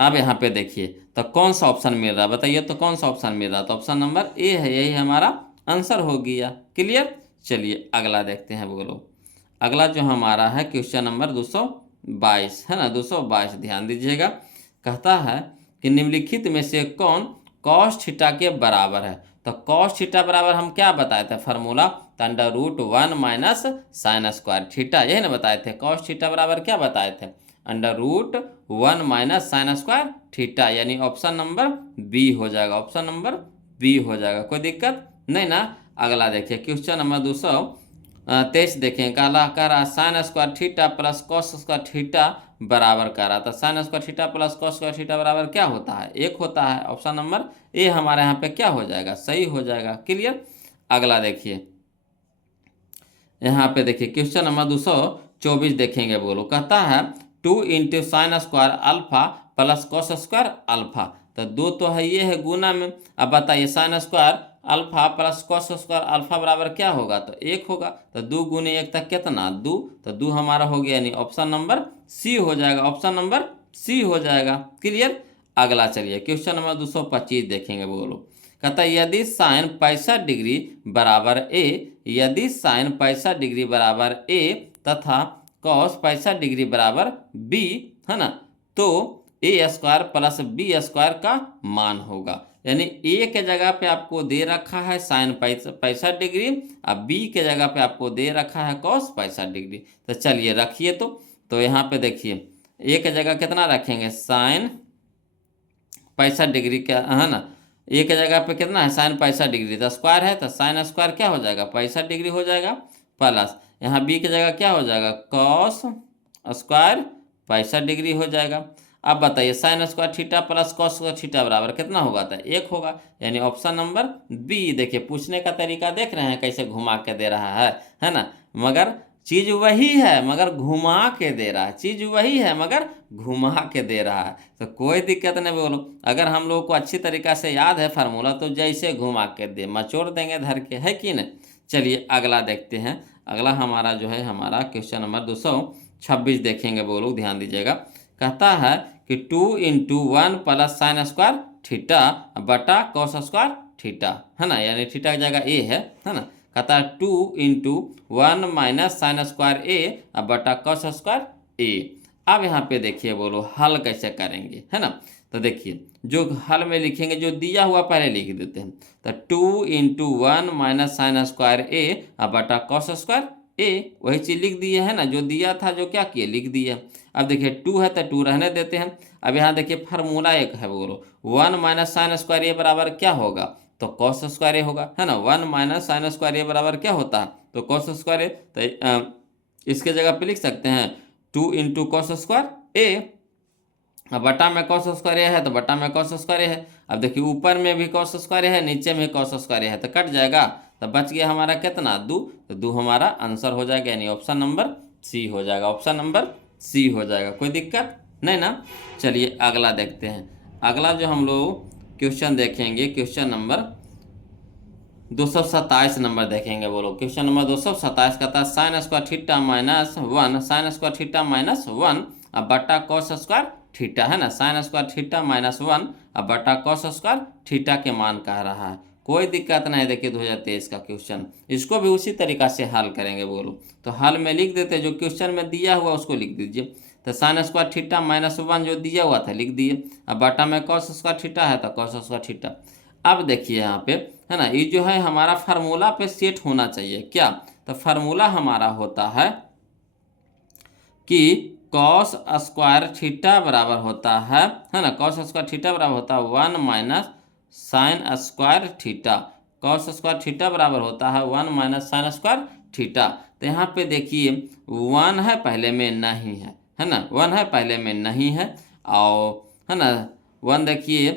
अब यहाँ पे देखिए तो कौन सा ऑप्शन मिल रहा है बताइए, तो कौन सा ऑप्शन मिल रहा है, तो ऑप्शन नंबर ए है, यही हमारा आंसर हो गया। क्लियर। चलिए अगला देखते हैं बोलो। अगला जो हमारा है क्वेश्चन नंबर 222 है ना, 222 ध्यान दीजिएगा। कहता है कि निम्नलिखित में से कौन कॉस थीटा के बराबर है। तो कॉस थीटा बराबर हम क्या बताए थे फार्मूला, तो √1 माइनस साइन स्क्वायर थीटा, यही ना बताए थे। कॉस थीटा बराबर क्या बताए थे, √1 माइनस साइन स्क्वायर थीटा, यानी ऑप्शन नंबर बी हो जाएगा, ऑप्शन नंबर बी हो जाएगा। कोई दिक्कत नहीं ना। अगला देखिए क्वेश्चन नंबर 223 देखें। काला कह रहा sine square theta plus cos square theta बराबर कह रहा था। Sine square theta plus cos square theta बराबर क्या होता है, 1 होता है। ऑप्शन नंबर ए हमारे यहाँ पे क्या हो जाएगा, सही हो जाएगा। क्लियर। अगला देखिए, यहाँ पे देखिए क्वेश्चन नंबर 224 देखेंगे। बोलो कहता है 2 into sine square alpha plus cos square alpha. तो दो तो है, ये है गुना में। अब बताइए sine square alpha plus cos square alpha बराबर क्या होगा, तो 1 होगा। तो 2 गुने 1 तक कितना, 2। तो 2 हमारा हो गया, यानी ऑप्शन नंबर सी हो जाएगा, ऑप्शन नंबर सी हो जाएगा। क्लियर। अगला चलिए क्वेश्चन नंबर 225 देखेंगे। बोलो कहता है यदि साइन 65 डिग्री बराबर ए, यदि साइन 65 डिग्री बराबर ए तथा कॉस 65 डिग्री बराबर बी है ना, तो ए स्क्वायर प्लस बी स्क्वायर का मान होगा। यानी ए के जगह पे आपको दे रखा है साइन 65 डिग्री, और बी के जगह पे आपको दे रखा है कॉस 65 डिग्री। तो चलिए रखिए। तो यहाँ पे देखिए ए के जगह कितना रखेंगे, साइन 65 डिग्री का है ना, ए के जगह पे कितना है साइन 65 डिग्री, तो स्क्वायर है, तो साइन स्क्वायर क्या हो जाएगा 65 डिग्री हो जाएगा, प्लस यहाँ बी की जगह क्या हो जाएगा कॉस स्क्वायर 65 डिग्री हो जाएगा। अब बताइए sine square theta plus cos square theta बराबर कितना होगा, तो 1 होगा, यानी ऑप्शन नंबर बी। देखिए पूछने का तरीका देख रहे हैं कैसे घुमा के दे रहा है ना, मगर चीज वही है मगर घुमा के दे रहा है, चीज वही है मगर घुमा के दे रहा है। तो कोई दिक्कत नहीं। बोलो अगर हम लोग को अच्छी तरीका से याद है फार्मूला, तो जैसे घुमा के दे मचोड़ देंगे धर के, है कि नहीं। चलिए अगला देखते हैं। अगला हमारा जो है हमारा क्वेश्चन नंबर 226 देखेंगे। बोलो ध्यान दीजिएगा। कहता है कि 2 into 1 plus sine square theta बटा कॉस स्क्वायर थीटा है ना, यानी थीटा की जगह ए है ना। कहता है 2 इंटू 1 माइनस साइन स्क्वायर ए बटा कॉस स्क्वायर ए। अब यहाँ पे देखिए बोलो हल कैसे करेंगे, है ना। तो देखिए जो हल में लिखेंगे, जो दिया हुआ पहले लिख देते हैं। तो 2 इंटू 1 माइनस साइन स्क्वायर ए बटा कॉस स्क्वायर ए, वही चीज लिख दिए है ना, जो दिया था, जो क्या किए लिख दिए। अब देखिए 2 है तो 2 रहने देते हैं। अब यहाँ देखिए फार्मूला एक है। बोलो 1 माइनस साइन स्क्वायर ए बराबर क्या होगा, तो कॉस स्क्वायर ए होगा, है ना। 1 माइनस साइन स्क्वायर ए बराबर क्या होता है, तो कॉस स्क्वायर ए। तो इसके जगह पे लिख सकते हैं 2 इंटू कॉस स्क्वायर ए, अब बटा में कॉस स्क्वायर ए है तो बटा में कॉस स्क्वायर ए है। अब देखिए ऊपर में भी कॉस स्क्वायर है, नीचे में कॉस स्क्वायर है, तो कट जाएगा। तो बच गया हमारा कितना 2, तो 2 हमारा आंसर हो जाएगा, यानी ऑप्शन नंबर सी हो जाएगा, ऑप्शन नंबर सी हो जाएगा। कोई दिक्कत नहीं ना। चलिए अगला देखते हैं। अगला जो हम लोग क्वेश्चन देखेंगे क्वेश्चन नंबर 227 नंबर देखेंगे। बोलो क्वेश्चन नंबर 227 का था sine square theta minus 1, sine square theta minus 1 अब बटा कॉस स्क्वायर थीटा, है ना। साइन स्क्वायर थीटा माइनस 1 अब बटा कॉस स्क्वायर थीटा के मान कह रहा है। कोई दिक्कत नहीं। देखिए 2023 का क्वेश्चन, इसको भी उसी तरीका से हल करेंगे। बोलो तो हल में लिख देते, जो क्वेश्चन में दिया हुआ उसको लिख दीजिए। तो साइन स्क्वायर थीटा माइनस 1 जो दिया हुआ था लिख दिए। अब बटा में कॉस स्क्वायर थीटा है तो कॉस स्क्वायर थीटा। अब देखिए यहाँ पे है ना, ये जो है हमारा फार्मूला पे सेट होना चाहिए क्या। तो फार्मूला हमारा होता है कि कॉस स्क्वायर थीटा बराबर होता है ना, कॉस स्क्वायर थीटा बराबर होता है 1 minus sine square theta. Cos square theta बराबर होता है 1 माइनस साइन स्क्वायर थीटा। तो यहाँ पे देखिए 1 है पहले में नहीं है ना, 1 है पहले में नहीं है, और है ना 1 देखिए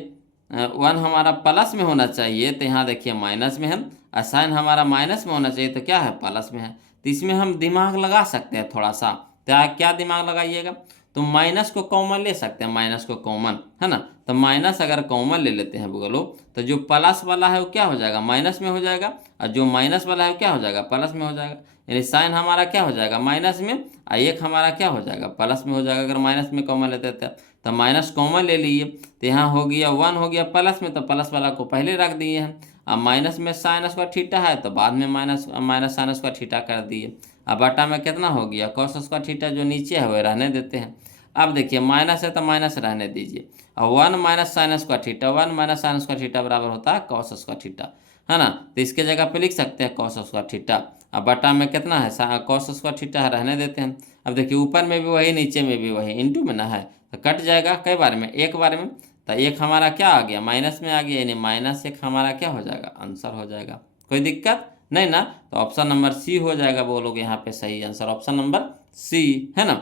1 हमारा प्लस में होना चाहिए, तो यहाँ देखिए माइनस में है, और साइन हमारा माइनस में होना चाहिए तो क्या है प्लस में है। तो इसमें हम दिमाग लगा सकते हैं थोड़ा सा। क्या दिमाग लगाइएगा, तो माइनस को कॉमन ले सकते हैं, माइनस को कॉमन है ना। तो माइनस अगर कॉमन ले लेते हैं बोलो, तो जो प्लस वाला है वो क्या हो जाएगा माइनस में हो जाएगा, और जो माइनस वाला है वो क्या हो जाएगा प्लस में हो जाएगा। यानी साइन हमारा क्या हो जाएगा माइनस में, और 1 हमारा क्या हो जाएगा प्लस में हो जाएगा। अगर माइनस में कॉमन लेते थे तो माइनस कॉमन ले लिए, तो यहाँ हो गया 1 हो गया प्लस में, तो प्लस वाला को पहले रख दिए हैं। अब माइनस में साइन स्क्वायर थीटा है तो बाद में माइनस साइन स्क्वायर थीटा कर दिए। अब बटा में कितना हो गया कॉस स्क्वायर थीटा, जो नीचे है वह रहने देते हैं। अब देखिए माइनस है तो माइनस रहने दीजिए, और 1 minus sine square theta, 1 minus sine square theta बराबर होता है कॉस स्क्वायर थीटा, है ना। तो इसके जगह पे लिख सकते हैं कॉस स्क्वायर थीटा। अब बटा में कितना है कॉस स्क्वायर थीटा है, रहने देते हैं। अब देखिए ऊपर में भी वही नीचे में भी वही, इंटू में ना है तो कट जाएगा कई बार में, एक बार में। तो एक हमारा क्या आ गया माइनस में आ गया, यानी -1 हमारा क्या हो जाएगा आंसर हो जाएगा। कोई दिक्कत नहीं ना, तो ऑप्शन नंबर सी हो जाएगा बोलोगे यहाँ पे सही आंसर, ऑप्शन नंबर सी, है ना।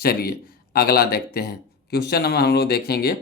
चलिए अगला देखते हैं, क्वेश्चन नंबर हम लोग देखेंगे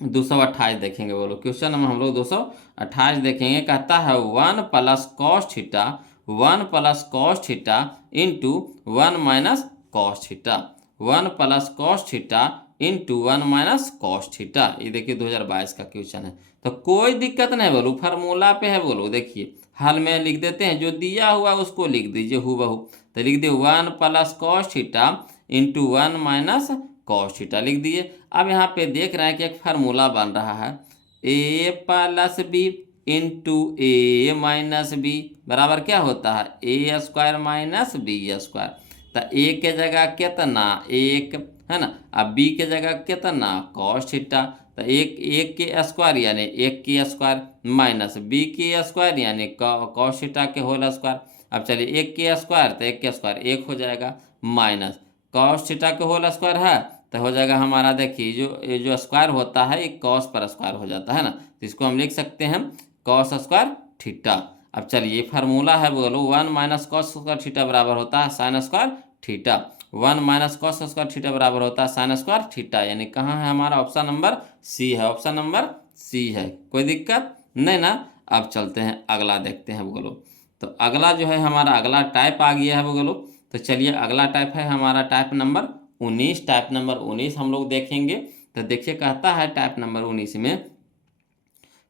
228 देखेंगे, बोलो क्वेश्चन नंबर हम लोग 228 देखेंगे। कहता है 1 plus cos theta, 1 plus cos theta into 1 minus cos theta, 1 plus cos theta into 1 minus cos theta. ये देखिए 2022 का क्वेश्चन है, तो कोई दिक्कत नहीं बोलो, फार्मूला पे है बोलो। देखिए हाल में लिख देते हैं, जो दिया हुआ उसको लिख दीजिए हूबहू। तो लिख दिए 1 plus cos theta into 1 minus cos theta लिख दिए। अब यहाँ पे देख रहे हैं कि एक फार्मूला बन रहा है, ए प्लस बी इंटू ए माइनस बी बराबर क्या होता है ए स्क्वायर माइनस बी स्क्वायर। तो ए के जगह कितना एक, है ना। अब बी के जगह कितना कॉस थीटा, तो एक के स्क्वायर यानी एक के स्क्वायर माइनस बी के स्क्वायर यानी कॉस थीटा के होल स्क्वायर। अब चलिए एक के स्क्वायर तो एक के स्क्वायर एक हो जाएगा, माइनस कॉस थीटा के होल स्क्वायर है तो हो जाएगा हमारा, देखिए ये जो स्क्वायर होता है ये कॉस पर स्क्वायर हो जाता है ना, तो इसको हम लिख सकते हैं कॉस स्क्वायर थीटा। अब चलिए फार्मूला है बोलो 1 माइनस कॉस स्क्वायर थीटा बराबर होता है sine square theta, 1 minus cos square theta बराबर होता है साइन स्क्वायर थीटा, यानी कहाँ है हमारा ऑप्शन नंबर सी है, ऑप्शन नंबर सी है। कोई दिक्कत नहीं ना। अब चलते हैं अगला देखते हैं बोलो। तो अगला जो है हमारा अगला टाइप आ गया है बोलो। तो चलिए अगला टाइप है हमारा टाइप नंबर 19, टाइप नंबर 19 हम लोग देखेंगे। तो देखिए कहता है टाइप नंबर 19 में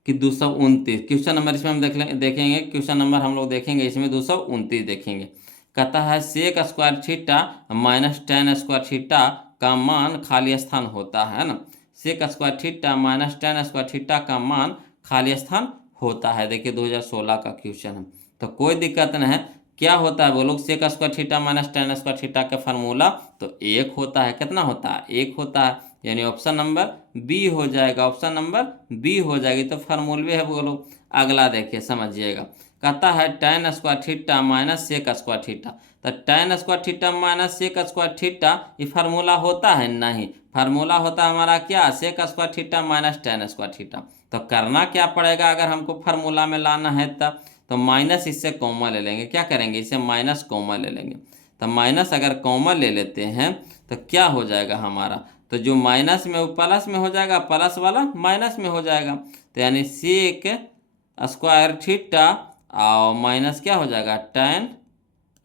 कि 229 क्वेश्चन नंबर इसमें हम देखेंगे क्वेश्चन नंबर हम लोग देखेंगे इसमें 229 देखेंगे। कहता है sec square theta minus tan square theta का मान खाली स्थान होता है ना। Sec square theta minus tan square theta का मान खाली स्थान होता है। देखिए 2016 का क्वेश्चन है, तो कोई दिक्कत नहीं है। क्या होता है बोलो sec square theta minus tan square theta का फार्मूला तो एक होता है, कितना होता है एक होता है, यानी ऑप्शन नंबर बी हो जाएगा, ऑप्शन नंबर बी हो जाएगी। तो फार्मूले है बोलो। अगला देखिए समझिएगा, कहता है tan square theta minus sec square theta. तो tan square theta minus sec square theta ये फार्मूला होता है नहीं, फार्मूला होता है हमारा क्या sec square theta minus tan square theta. तो करना क्या पड़ेगा अगर हमको फार्मूला में लाना है तब, तो माइनस इससे कॉमन ले लेंगे। क्या करेंगे इसे माइनस कॉमन ले लेंगे। तो माइनस अगर कॉमन ले लेते हैं तो क्या हो जाएगा हमारा, तो जो माइनस में वो प्लस में हो जाएगा, प्लस वाला माइनस में हो जाएगा। तो यानी सेक स्क्वायर थीटा और माइनस क्या हो जाएगा टेन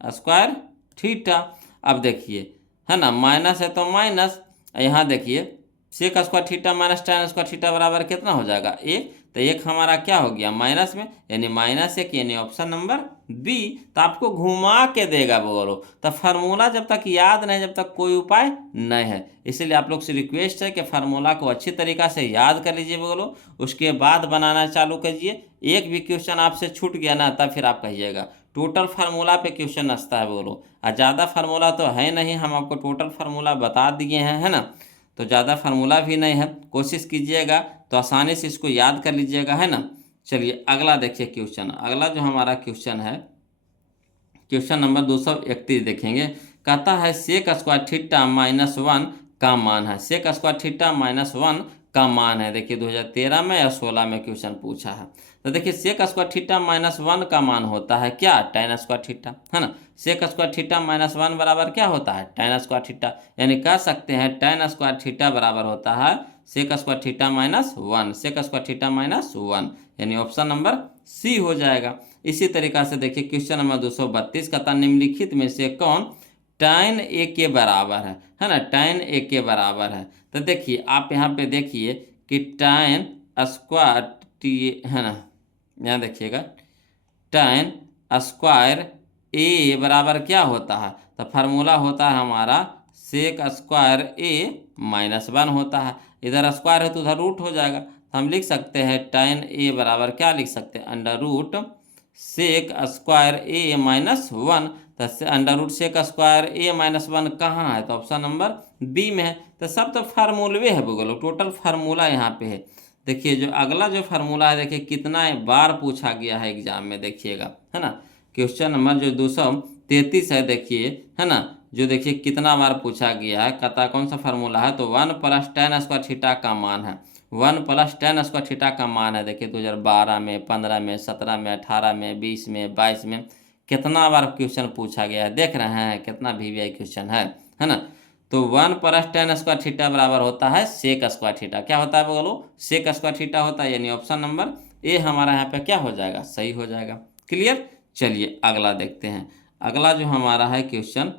स्क्वायर थीटा। अब देखिए है ना माइनस है तो माइनस, यहाँ देखिए sec square theta minus tan square theta बराबर कितना हो जाएगा एक, तो एक हमारा क्या हो गया माइनस में यानी -1 यानी ऑप्शन नंबर बी। तो आपको घुमा के देगा बोलो। तो फार्मूला जब तक याद नहीं जब तक कोई उपाय नहीं है, इसीलिए आप लोग से रिक्वेस्ट है कि फार्मूला को अच्छी तरीक़ा से याद कर लीजिए बोलो, उसके बाद बनाना चालू कीजिए। एक भी क्वेश्चन आपसे छूट गया ना तब फिर आप कहिएगा। टोटल फार्मूला पे क्वेश्चन आता है बोलो, और ज़्यादा फार्मूला तो है नहीं, हम आपको टोटल फार्मूला बता दिए हैं, है ना। तो ज़्यादा फार्मूला भी नहीं है, कोशिश कीजिएगा तो आसानी से इसको याद कर लीजिएगा, है ना। चलिए अगला देखिए क्वेश्चन, अगला जो हमारा क्वेश्चन है क्वेश्चन नंबर 231 देखेंगे। कहता है सेक स्क्वायर थीटा -1 का मान है, सेक स्क्वायर थीटा -1 का मान है। देखिए 2013 में या 16 में क्वेश्चन पूछा है। तो देखिए सेक स्क्वायर थीटा -1 का मान होता है क्या टेन स्क्वायर थीटा, है ना। सेक स्क्वायर थीटा -1 बराबर क्या होता है टेन स्क्वायर थीटा, यानी कह सकते हैं टेन स्क्वायर थीटा बराबर होता है sec square theta -1, sec square theta -1, यानी ऑप्शन नंबर सी हो जाएगा। इसी तरीक़ा से देखिए क्वेश्चन नंबर 232 का निम्नलिखित में से कौन tan a के बराबर है ना, tan a के बराबर है। तो देखिए आप यहाँ पे देखिए कि tan स्क्वायर टी है ना, यहाँ देखिएगा tan स्क्वायर a बराबर क्या होता है, तो फार्मूला होता है हमारा सेक स्क्वायर a -1 होता है। इधर स्क्वायर है तो उधर रूट हो जाएगा, तो हम लिख सकते हैं tan a बराबर क्या लिख सकते हैं under root sec square a -1। तो under root sec square A minus one कहाँ है, तो ऑप्शन नंबर बी में है। तो सब तो फार्मूलवे है बोलो, टोटल फार्मूला यहाँ पे है। देखिए जो अगला जो फार्मूला है, देखिए कितना बार पूछा गया है एग्जाम में, देखिएगा है ना। क्वेश्चन नंबर जो 233 है, देखिए है ना, जो देखिए कितना बार पूछा गया है, कहता कौन सा फार्मूला है, तो 1 + tan स्क्वायर थीटा का मान है। 1 + tan स्क्वायर थीटा का मान है, देखिए 2012 में, 15 में, 17 में, 18 में, 20 में, 22 में, कितना बार क्वेश्चन पूछा गया है, देख रहे हैं कितना वीवीआई क्वेश्चन है ना। तो 1 + tan स्क्वायर थीटा बराबर होता है सेक स्क्वायर थीटा। क्या होता है बोलो, सेक स्क्वायर थीटा होता है, यानी ऑप्शन नंबर ए हमारा यहाँ पे क्या हो जाएगा, सही हो जाएगा। क्लियर। चलिए अगला देखते हैं। अगला जो हमारा है क्वेश्चन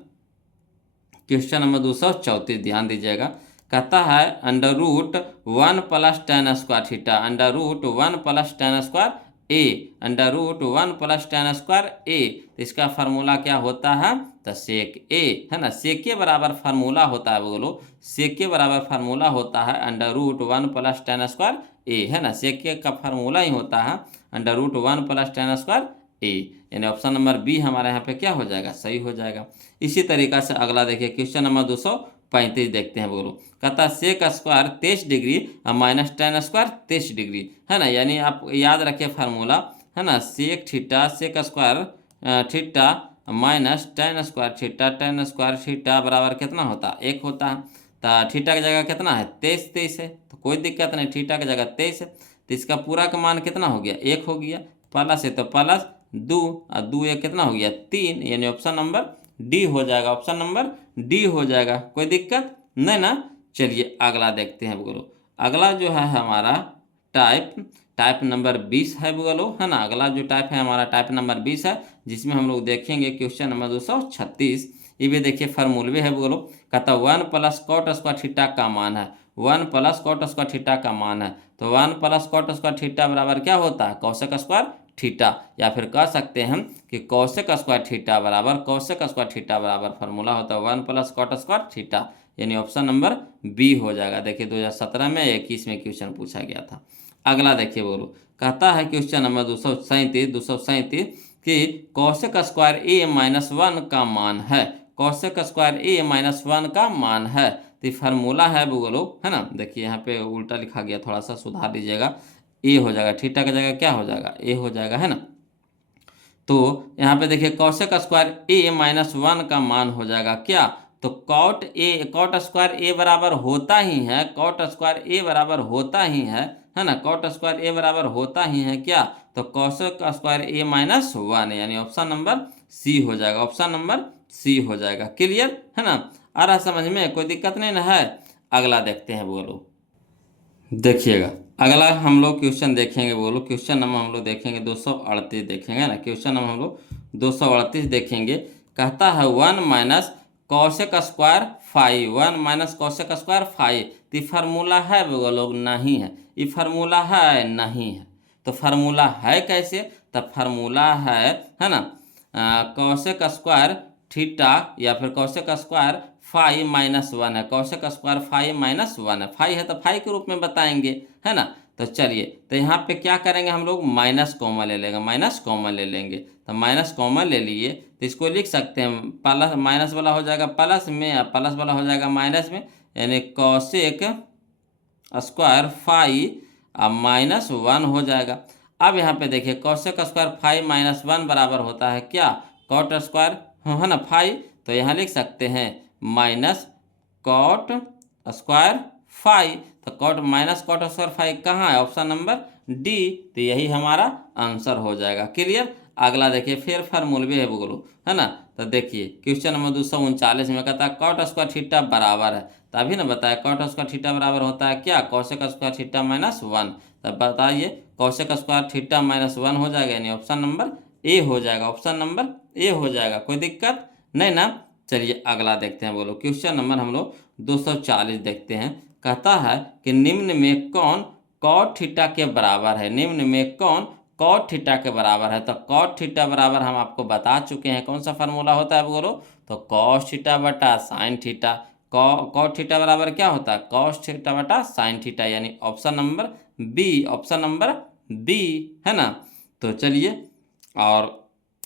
नंबर 234, ध्यान दीजिएगा। कहता है under root 1 + tan square theta, under root 1 + tan square A, under root 1 + tan square A. तो इसका फार्मूला क्या होता है, तो सेक ए है ना। सेक के बराबर फार्मूला होता है बोलो, सेक के बराबर फार्मूला होता है अंडर रूट 1 + tan स्क्वायर ए, है ना। सेक के का फार्मूला ही होता है अंडर रूट 1 + tan स्क्वायर ए, यानी ऑप्शन नंबर बी हमारे यहाँ पे क्या हो जाएगा, सही हो जाएगा। इसी तरीका से अगला देखिए क्वेश्चन नंबर 235 देखते हैं बोलो। कहता sec square 23 degree minus tan square 23 degree, है ना। यानी आप याद रखिए फार्मूला, है ना, sec theta sec square theta minus tan square theta tan square theta बराबर कितना होता है, 1 होता है। तो थीटा की जगह कितना है, 23 है, तो कोई दिक्कत नहीं, थीटा की जगह 23 है, तो इसका पूरा का मान कितना हो गया, 1 हो गया। प्लस है तो प्लस 2 और 2 1 कितना हो गया, 3, यानी ऑप्शन नंबर डी हो जाएगा, ऑप्शन नंबर डी हो जाएगा। कोई दिक्कत नहीं ना। चलिए अगला देखते हैं बोलो। अगला जो है हमारा टाइप नंबर 20 है बोलो, है ना। अगला जो टाइप है हमारा टाइप नंबर 20 है, जिसमें हम लोग देखेंगे क्वेश्चन नंबर 236। ये भी देखिए फार्मूलवे है बोलो। कहता 1 + cot स्क्वायर थीटा का मान है, 1 + cot स्क्वायर थीटा का मान है। तो 1 + cot स्क्वायर थीटा बराबर क्या होता है, कौशिक स्क्वायर थीटा, या फिर कह सकते हैं हम कि कौशिक स्क्वायर थीटा बराबर कौशिक स्क्वायर थीटा बराबर फार्मूला होता है 1 + cot स्क्वायर थीटा, यानी ऑप्शन नंबर बी हो जाएगा। देखिए 2017 में 21 में क्वेश्चन पूछा गया था। अगला देखिए बोलो। कहता है क्वेश्चन नंबर 237 कि कौशिक स्क्वायर ए माइनस 1 का मान है, कौशिक स्क्वायर ए माइनस 1 का मान है। तो फार्मूला है बोलो, है ना। देखिए यहाँ पे उल्टा लिखा गया, थोड़ा सा सुधार दीजिएगा। ए हो जाएगा, थीटा की जगह क्या हो जाएगा, ए हो जाएगा, है ना। तो यहाँ पे देखिए कौशिक स्क्वायर ए माइनस 1 का मान हो जाएगा क्या, तो कॉट स्क्वायर ए बराबर होता ही है, कॉट स्क्वायर ए बराबर होता ही है ना। कॉट स्क्वायर ए बराबर होता ही है क्या, तो कौशिक स्क्वायर ए माइनस 1, यानी ऑप्शन नंबर सी हो जाएगा, ऑप्शन नंबर सी हो जाएगा। क्लियर है ना, आ रहा समझ में, कोई दिक्कत नहीं ना है। अगला देखते हैं बोलो। देखिएगा अगला हम लोग क्वेश्चन देखेंगे बोलो, क्वेश्चन नंबर हम लोग देखेंगे 238 देखेंगे ना। क्वेश्चन नंबर हम लोग 238 देखेंगे। कहता है 1 - cosec square five, 1 - cosec square five. तो फार्मूला है बोलो, नहीं है, ये फार्मूला है नहीं है। तो फार्मूला है कैसे, तो फार्मूला है ना, कौशिक स्क्वायर थीटा या फिर कौशिक स्क्वायर 5 - 1 है, कौशिक स्क्वायर 5 - 1 है, 5 है तो 5 के रूप में बताएंगे, है ना। तो चलिए, तो यहाँ पे क्या करेंगे हम लोग, माइनस कॉमन ले लेंगे, माइनस कॉमन ले लेंगे। तो माइनस कॉमन ले लिए तो इसको लिख सकते हैं, प्लस माइनस वाला हो जाएगा प्लस में, या प्लस वाला हो जाएगा माइनस में, यानी कौशिक स्क्वायर 5 - 1 हो जाएगा। अब यहाँ पे देखिए कौशिक स्क्वायर 5 - 1 बराबर होता है क्या, कॉट स्क्वायर, है ना 5, तो यहाँ लिख सकते हैं माइनस कॉट स्क्वायर 5। तो कॉट माइनस कॉट स्क्वायर 5 कहाँ है, ऑप्शन नंबर डी, तो यही हमारा आंसर हो जाएगा। क्लियर। अगला देखिए फिर फार्मूलवे है बोलो, है ना। तो देखिए क्वेश्चन नंबर 239 में कहता है कॉट स्क्वायर थीटा बराबर है, तभी ना बताया कॉट स्क्वायर थीटा बराबर होता है क्या, कौशिक स्क्वायर थीटा -1। तब बताइए कौशिक स्क्वायर थीटा -1 हो जाएगा, यानी ऑप्शन नंबर ए हो जाएगा, ऑप्शन नंबर ए हो जाएगा। कोई दिक्कत नहीं ना। चलिए अगला देखते हैं बोलो। क्वेश्चन नंबर हम लोग 240 देखते हैं। कहता है कि निम्न में कौन कॉट थीटा के बराबर है, निम्न में कौन कॉट थीटा के बराबर है। तो कॉट थीटा बराबर हम आपको बता चुके हैं, कौन सा फार्मूला होता है बोलो, तो कॉस थीटा बटा साइन थीटा। कॉट थीटा बराबर क्या होता है, कॉस थीटा बटा साइन थीटा, यानी option number B, option number B, है ना। तो चलिए और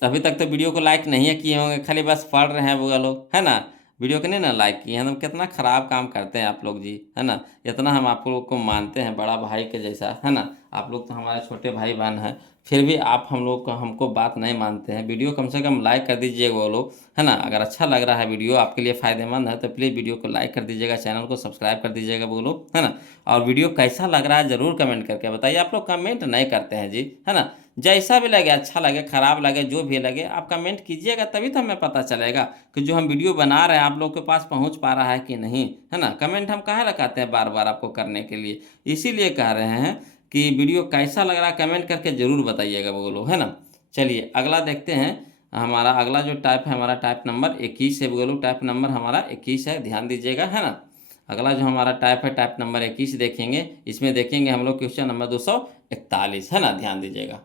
अभी तक तो वीडियो को लाइक नहीं किए होंगे, खाली बस पढ़ रहे हैं वो लोग, है ना। वीडियो को नहीं ना लाइक किए हैं, तो कितना खराब काम करते हैं आप लोग जी, है ना। इतना हम आप लोग को मानते हैं बड़ा भाई के जैसा, है ना। आप लोग तो हमारे छोटे भाई बहन हैं, फिर भी आप हम लोग को हमको बात नहीं मानते हैं। वीडियो कम से कम लाइक कर दीजिएगा वो लोग, है ना। अगर अच्छा लग रहा है वीडियो, आपके लिए फ़ायदेमंद है, तो प्लीज़ वीडियो को लाइक कर दीजिएगा, चैनल को सब्सक्राइब कर दीजिएगा वो लोग, है ना। और वीडियो कैसा लग रहा है ज़रूर कमेंट करके बताइए। आप लोग कमेंट नहीं करते हैं जी, है ना। जैसा भी लगे, अच्छा लगे खराब लगे जो भी लगे, आप कमेंट कीजिएगा, तभी तो हमें पता चलेगा कि जो हम वीडियो बना रहे हैं आप लोग के पास पहुंच पा रहा है कि नहीं, है ना। कमेंट हम कहाँ लगाते हैं बार बार आपको करने के लिए, इसीलिए कह रहे हैं कि वीडियो कैसा लग रहा है कमेंट करके ज़रूर बताइएगा बोलो, है ना। चलिए अगला देखते हैं। हमारा अगला जो टाइप है, हमारा टाइप नंबर 21 है बोलो। टाइप नंबर हमारा 21 है, ध्यान दीजिएगा, है ना। अगला जो हमारा टाइप है, टाइप नंबर 21 देखेंगे। इसमें देखेंगे हम लोग क्वेश्चन नंबर 241, है ना, ध्यान दीजिएगा।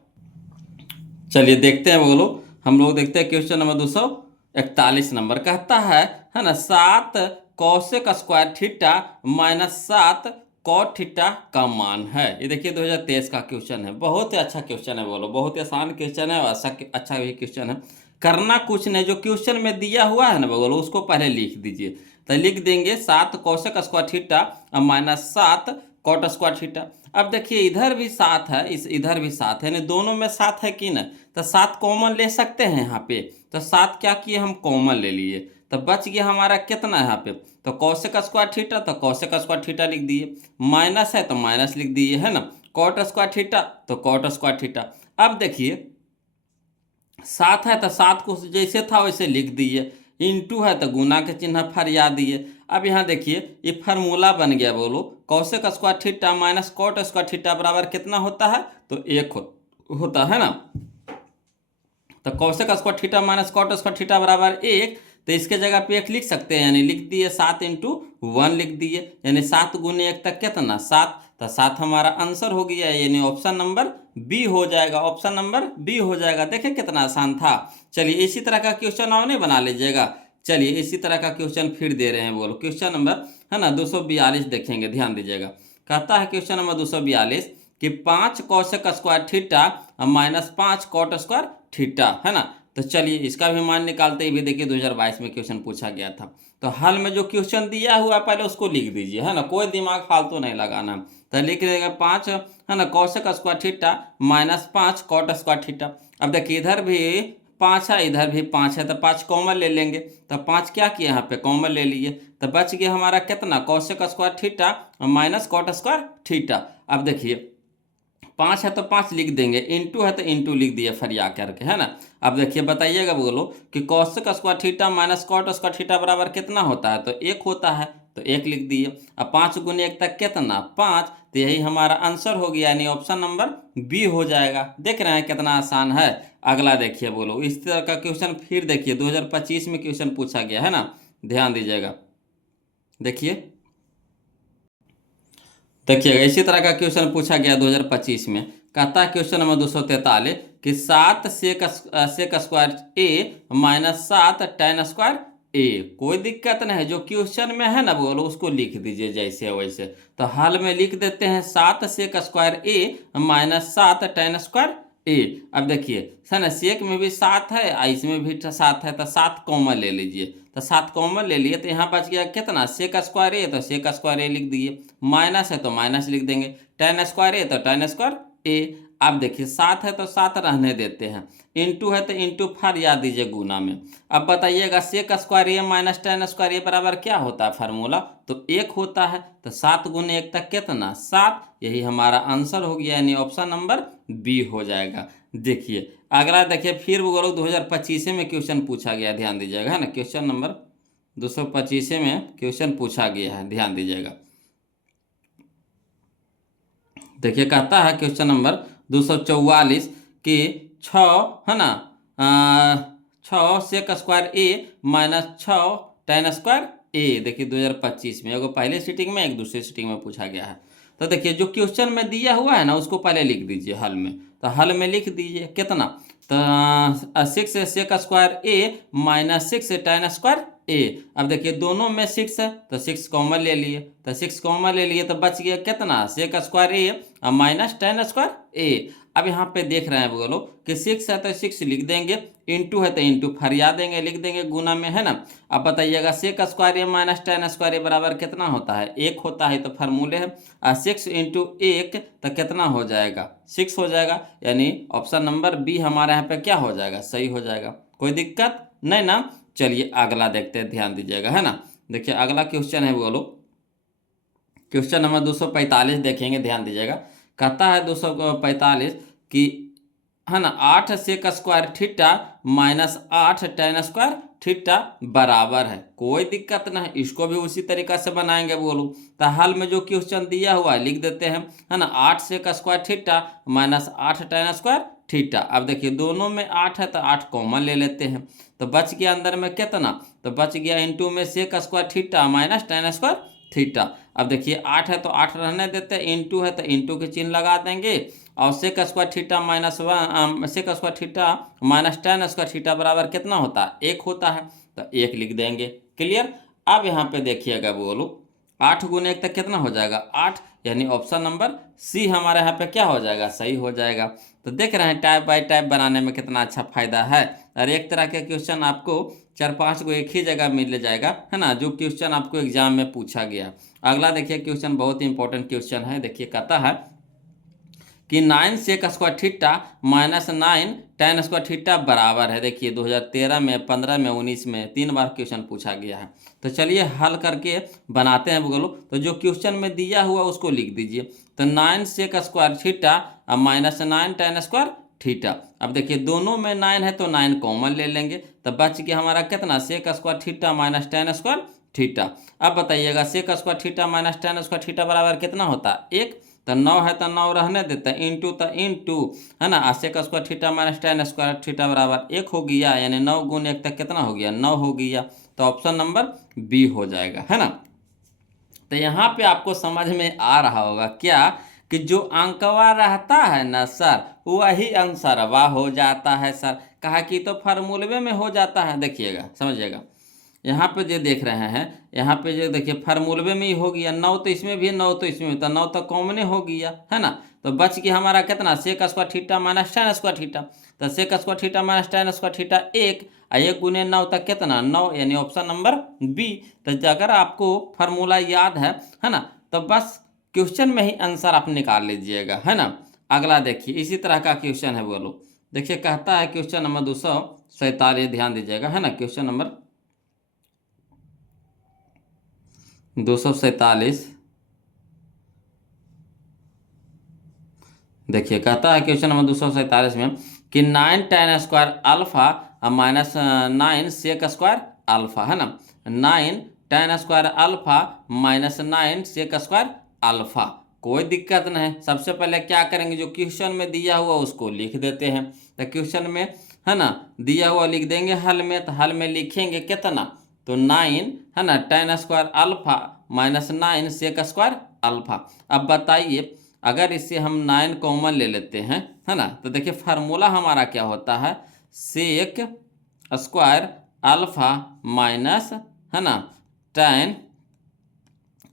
चलिए देखते हैं बोलो, हम लोग देखते हैं क्वेश्चन नंबर 241 नंबर कहता है ना। 7 cosec square theta minus 7 cot theta का मान है। ये देखिए 2023 का क्वेश्चन है, बहुत ही अच्छा क्वेश्चन है बोलो, बहुत ही आसान क्वेश्चन है और अच्छा भी क्वेश्चन है। करना कुछ नहीं, जो क्वेश्चन में दिया हुआ है ना बोलो, उसको पहले लिख दीजिए। तो लिख देंगे 7 cosec square theta minus 7 cot square theta. अब देखिए इधर भी 7 है, इधर भी 7 है, यानी दोनों में 7 है कि ना। तो 7 कॉमन ले सकते हैं यहाँ पे, तो 7 क्या किए हम कॉमन ले लिए, तो बच गया हमारा कितना यहाँ पे, तो कौशिक स्क्वायर थीटा, तो कौशिक स्क्वायर थीटा लिख दिए। माइनस है तो माइनस लिख दिए, है ना। कॉट स्क्वायर थीटा तो कॉट स्क्वायर थीटा। अब देखिए 7 है तो 7 को जैसे था वैसे लिख दिए, इंटू है तो गुना के चिन्ह फरिया दिए। अब यहाँ देखिए ये फार्मूला बन गया बोलो, cosec square theta minus cot square theta बराबर कितना होता है, तो 1 होता है ना। तो cosec square theta minus cot square theta बराबर 1, तो इसके जगह पे 1 लिख सकते हैं, यानी लिख दिए 7 इंटू 1 लिख दिए, यानी 7 गुने 1 तक कितना 7, तो 7 हमारा आंसर हो गया, यानी ऑप्शन नंबर बी हो जाएगा, ऑप्शन नंबर बी हो जाएगा। देखिए कितना आसान था। चलिए इसी तरह का क्वेश्चन और नहीं बना लीजिएगा। चलिए इसी तरह का क्वेश्चन फिर दे रहे हैं बोलो, क्वेश्चन नंबर है ना 242 देखेंगे, ध्यान दीजिएगा। कहता है क्वेश्चन नंबर 242 कि 5 cosec square theta minus 5 cot square theta, है ना। तो चलिए इसका भी मान निकालते ही भी, देखिए 2022 में क्वेश्चन पूछा गया था। तो हल में जो क्वेश्चन दिया हुआ पहले उसको लिख दीजिए, है ना, कोई दिमाग फालतू नहीं लगाना। तो लिख देगा 5 है ना cosec square theta minus 5 cot square theta. अब देखिए इधर भी 5 है, इधर भी 5 है, तो 5 कॉमन ले लेंगे, तो 5 क्या किए यहाँ पे कॉमन ले लिए, तो बच गया हमारा कितना cosec square theta minus cot square theta. अब देखिए 5 है तो 5 लिख देंगे, इंटू है तो इंटू लिख दिए फरिया करके, है ना। अब देखिए बताइएगा बोलो कि cosec square theta minus cot square theta बराबर कितना होता है, तो 1 होता है, तो 1 लिख दिए। अब 5 गुने 1 तक कितना 5, तो यही हमारा आंसर हो गया, यानी ऑप्शन नंबर बी हो जाएगा। देख रहे हैं कितना आसान है। अगला देखिए बोलो, इस तरह का क्वेश्चन फिर देखिए 2025 में क्वेश्चन पूछा गया है ना, ध्यान दीजिएगा। देखिए देखिएगा इसी तरह का क्वेश्चन पूछा गया 2025 में। कहता है क्वेश्चन नंबर 243 कि 7 सेक square A minus 7 ten square ए। कोई दिक्कत नहीं है, जो क्वेश्चन में है ना बोलो उसको लिख दीजिए जैसे वैसे। तो हाल में लिख देते हैं 7 सेक square A minus 7 ten square ए। अब देखिए है ना, सेक में भी 7 है और इसमें भी 7 है, तो 7 कॉमन ले लीजिए, तो 7 कॉमन ले लिए, तो यहाँ बच गया कितना सेक स्क्वायर ए, तो सेक स्क्वायर ए लिख दिए। माइनस है तो माइनस लिख देंगे, टेन स्क्वायर ए तो टेन स्क्वायर ए। अब देखिए 7 है तो 7 रहने देते हैं, इंटू है तो इंटू फार याद दीजिए गुना में। अब बताइएगा sec square A minus tan square ए बराबर क्या होता है फार्मूला, तो 1 होता है, तो 7 गुने 1 तक कितना 7, यही हमारा आंसर हो गया, यानी ऑप्शन नंबर बी हो जाएगा। देखिए अगला देखिए फिर वो लोग 2025 में क्वेश्चन पूछा गया, ध्यान दीजिएगा, है ना। क्वेश्चन नंबर 225 में क्वेश्चन पूछा गया है, ध्यान दीजिएगा। देखिए कहता है क्वेश्चन नंबर 244 कि 6 है ना 6 सेक square A minus 6 ten square ए। देखिए 2025 में, एगो पहले सीटिंग में एक दूसरे सीटिंग में पूछा गया है। तो देखिए जो क्वेश्चन में दिया हुआ है ना उसको पहले लिख दीजिए हल में, तो हल में लिख दीजिए कितना, तो 6 सेक square A minus 6 ten square ए। अब देखिए दोनों में 6 है तो 6 कॉमन ले लिए, तो 6 कॉमन ले लिए, तो बच गया कितना sec square A minus tan square ए। अब यहाँ पे देख रहे हैं वो लोग कि 6 है तो 6 लिख देंगे, इंटू है तो इंटू फरिया देंगे, लिख देंगे गुना में, है ना। अब बताइएगा sec square A minus tan square ए बराबर कितना होता है, 1 होता है, तो फार्मूले है 6 इंटू 1 तो कितना हो जाएगा, 6 हो जाएगा। यानी ऑप्शन नंबर बी हमारे यहाँ पे क्या हो जाएगा, सही हो जाएगा। कोई दिक्कत नहीं ना। चलिए अगला देखते हैं, ध्यान दीजिएगा, है ना। देखिए अगला क्वेश्चन है वो लोग, क्वेश्चन नंबर 245 देखेंगे, ध्यान दीजिएगा। कहता है 245 कि, है ना, 8 sec square theta minus 8 tan square theta बराबर है। कोई दिक्कत नहीं, इसको भी उसी तरीका से बनाएंगे बोलो। तो हाल में जो क्वेश्चन दिया हुआ है लिख देते हैं, है ना। 8 sec square theta minus 8 tan square theta. अब देखिए दोनों में 8 है तो 8 कॉमन ले लेते हैं, तो बच गया अंदर में कितना, तो बच गया इंटू में sec square theta minus tan square theta. अब देखिए 8 है तो 8 रहने देते हैं, इंटू है तो इंटू के चिन्ह लगा देंगे, और sec square theta minus sec square theta minus tan square theta बराबर कितना होता है, 1 होता है, तो 1 लिख देंगे। क्लियर। अब यहाँ पे देखिएगा बोलो, 8 गुने 1 तक कितना हो जाएगा, 8, यानी ऑप्शन नंबर सी हमारे यहाँ पे क्या हो जाएगा, सही हो जाएगा। तो देख रहे हैं टाइप बाय टाइप बनाने में कितना अच्छा फायदा है। और एक तरह के क्वेश्चन आपको 4-5 को एक ही जगह मिल जाएगा, है ना, जो क्वेश्चन आपको एग्जाम में पूछा गया। अगला देखिए क्वेश्चन बहुत ही इंपॉर्टेंट क्वेश्चन है। देखिए कहता है कि 9 sec square theta minus 9 tan square theta बराबर है। देखिए 2013 में, 15 में, 19 में 3 बार क्वेश्चन पूछा गया है। तो चलिए हल करके बनाते हैं बोलो। तो जो क्वेश्चन में दिया हुआ उसको लिख दीजिए। तो 9 sec square theta minus 9 tan square theta. अब देखिए दोनों में 9 है तो 9 कॉमन ले लेंगे, तो बच गया हमारा कितना, sec square theta minus tan square theta. अब बताइएगा sec square theta minus tan square theta बराबर कितना होता है, 1। तो 9 है तो 9 रहने देते हैं, इंटू तो इंटू, है ना, sec square theta minus tan square theta बराबर 1 हो गया, यानी 9 गुने 1 तक कितना हो गया, 9 हो गया। तो ऑप्शन नंबर बी हो जाएगा, है ना। तो यहाँ पे आपको समझ में आ रहा होगा क्या, कि जो अंकवा रहता है ना सर, वही आंसरवा हो जाता है सर। कहा कि तो फार्मूले में हो जाता है, देखिएगा समझिएगा। यहाँ पे जो देख रहे हैं, यहाँ पे जो देखिए फार्मूले में ही हो गया, 9 तो इसमें भी है, 9 तो इसमें भी, तो 9 तो कॉमन हो गया, है ना। तो बच गया हमारा कितना, sec square theta minus tan square theta. तो sec square theta minus tan square theta 1, 1 गुने 9 तक कितना, 9, यानी ऑप्शन नंबर बी। तो अगर आपको फार्मूला याद है ना, तो बस क्वेश्चन में ही आंसर आप निकाल लीजिएगा, है ना। अगला देखिए इसी तरह का क्वेश्चन है बोलो। देखिए कहता है क्वेश्चन नंबर 247, ध्यान दीजिएगा, है ना। क्वेश्चन नंबर 247 देखिए कहता है क्वेश्चन नंबर 247 में कि 9 tan square alpha minus 9 sec square alpha, है ना। 9 tan square alpha minus 9 sec square alpha. कोई दिक्कत नहीं, सबसे पहले क्या करेंगे, जो क्वेश्चन में दिया हुआ उसको लिख देते हैं। तो क्वेश्चन में, है ना, दिया हुआ लिख देंगे हल में, तो हल में लिखेंगे कितना, तो 9, है ना, tan square alpha minus 9 sec square alpha. अब बताइए अगर इससे हम 9 कॉमन ले लेते हैं, है ना, तो देखिए फार्मूला हमारा क्या होता है, सेक स्क्वायर अल्फा माइनस, है ना, टेन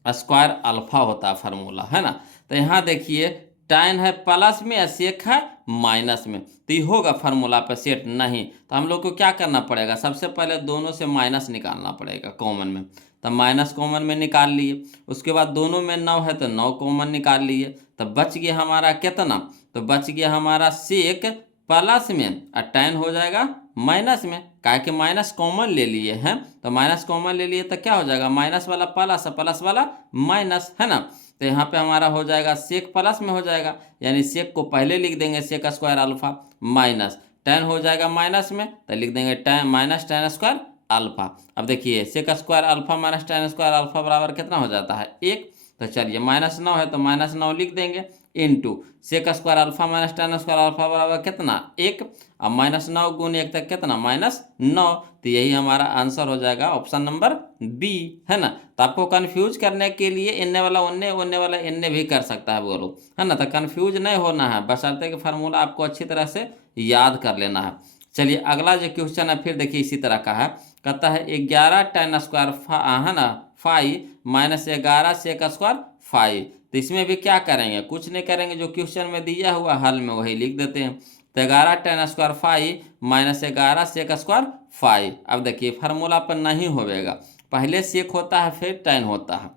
स्क्वायर अल्फा होता है फार्मूला, है ना। तो यहाँ देखिए टेन है प्लस में, सेक है माइनस में, तो ये होगा फार्मूला पे सेट नहीं। तो हम लोग को क्या करना पड़ेगा, सबसे पहले दोनों से माइनस निकालना पड़ेगा कॉमन में। तो माइनस कॉमन में निकाल लिए, उसके बाद दोनों में 9 है तो 9 कॉमन निकाल लिए, तो बच गया हमारा कितना, तो बच गया हमारा सेक प्लस में, और टेन हो जाएगा माइनस में, काहे कि माइनस कॉमन ले लिए हैं। तो माइनस कॉमन ले लिए तो क्या हो जाएगा, माइनस वाला प्लस, प्लस वाला माइनस, है ना। तो यहाँ पे हमारा हो जाएगा सेक प्लस में हो जाएगा, यानी सेक को पहले लिख देंगे sec square alpha minus tan हो जाएगा माइनस में, तो लिख देंगे tan minus tan square alpha. अब देखिए sec square alpha minus tan square alpha बराबर कितना हो जाता है, 1। तो चलिए -9 है तो -9 लिख देंगे, into sec square alpha minus tan square alpha बराबर कितना, 1। अब -9 गुने 1 तक कितना, -9। तो यही हमारा आंसर हो जाएगा ऑप्शन नंबर बी, है ना। तो आपको कंफ्यूज करने के लिए इन्ने वाला उन्ने, उन्ने वाला इन्ने भी कर सकता है बोलो, है ना। तो कंफ्यूज नहीं होना है, बशर्ते कि फार्मूला आपको अच्छी तरह से याद कर लेना है। चलिए अगला जो क्वेश्चन है फिर देखिए इसी तरह का है। कहता है 11 टेन स्क्वायर, है ना, 5 माइनस 11 सेक स्क्वायर फाइव। तो इसमें भी क्या करेंगे, कुछ नहीं करेंगे, जो क्वेश्चन में दिया हुआ हल में वही लिख देते हैं। तो 11 tan square 5 minus 11 sec square 5। अब देखिए फार्मूला पर नहीं होगा, पहले सेक होता है फिर tan होता है,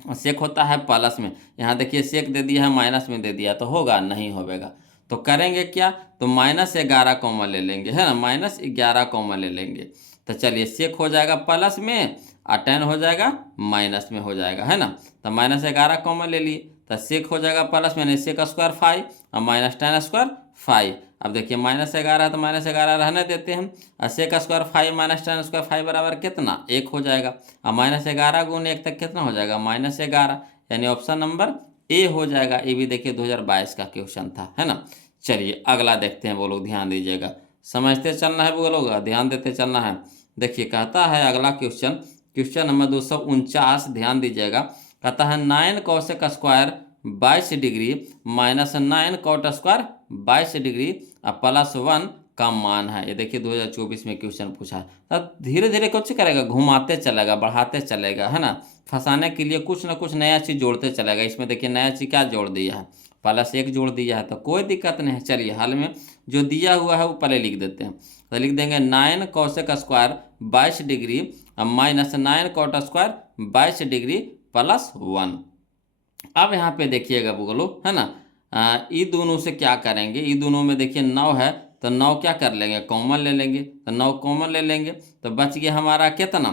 और सेक होता है प्लस में। यहाँ देखिए सेक दे दिया है, माइनस में दे दिया, तो होगा नहीं होगा। तो करेंगे क्या, तो -11 कॉमन ले लेंगे, है ना, -11 कॉमन ले लेंगे। तो चलिए सेक हो जाएगा प्लस में और tan हो जाएगा माइनस में हो जाएगा, है ना। तो -11 कॉमन ले लिए, तो सेक हो जाएगा प्लस में, सेक स्क्वायर 5 और माइनस tan स्क्वायर 5। अब देखिए -11 है तो -11 रहने देते हैं, और sec square 5 minus tan square 5 बराबर कितना, 1 हो जाएगा। और -11 गुण 1 तक कितना हो जाएगा, -11, यानी ऑप्शन नंबर ए हो जाएगा। ये भी देखिए 2022 का क्वेश्चन था, है ना। चलिए अगला देखते हैं, वो लोग ध्यान दीजिएगा, समझते चलना है वो लोग, ध्यान देते चलना है। देखिए कहता है अगला क्वेश्चन, क्वेश्चन नंबर 249, ध्यान दीजिएगा। कहता है 9 cosec square 22 degree minus 9 cot square 22 degree +1 का मान है। ये देखिए 2024 में क्वेश्चन पूछा है। तब धीरे धीरे कुछ करेगा, घुमाते चलेगा, बढ़ाते चलेगा, है ना, फंसाने के लिए कुछ ना कुछ नया चीज़ जोड़ते चलेगा। इसमें देखिए नया चीज़ क्या जोड़ दिया है, +1 जोड़ दिया है, तो कोई दिक्कत नहीं है। चलिए हाल में जो दिया हुआ है वो पहले लिख देते हैं। तो लिख देंगे 9 cosec square 22 degree minus 9 cot square 22 degree +1। अब यहाँ पे देखिएगा बोलो, है ना, ये दोनों से क्या करेंगे, ये दोनों में देखिए 9 है तो 9 क्या कर लेंगे, कॉमन ले लेंगे। तो 9 कॉमन ले लेंगे तो बच गया हमारा कितना,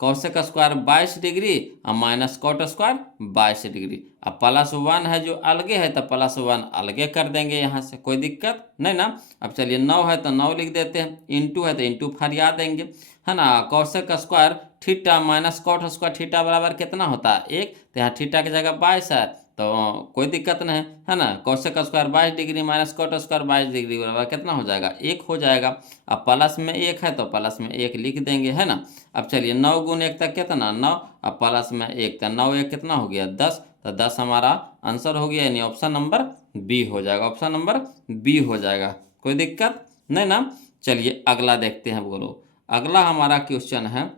कौशिक स्क्वायर 22 डिग्री और माइनस कॉट स्क्वायर 22 डिग्री। अब +1 है जो अलगे है तो +1 अलगे कर देंगे, यहाँ से कोई दिक्कत नहीं ना। अब चलिए 9 है तो 9 लिख देते हैं, इंटू है तो इंटू फरिया देंगे, है ना। Cosec square theta minus cot square theta बराबर कितना होता है 1, तो यहाँ थीटा की जगह 22 है तो कोई दिक्कत नहीं है ना। Cosec square 22 degree minus cot square 22 degree बराबर कितना हो जाएगा, 1 हो जाएगा। अब प्लस में 1 है तो प्लस में 1 लिख देंगे, है ना। अब चलिए 9 गुण 1 तक कितना 9, अब प्लस में 1 तो 9 1 कितना हो गया 10, तो 10 हमारा आंसर हो गया, यानी ऑप्शन नंबर बी हो जाएगा, ऑप्शन नंबर बी हो जाएगा, कोई दिक्कत नहीं ना। चलिए अगला देखते हैं, बोलो अगला हमारा क्वेश्चन है,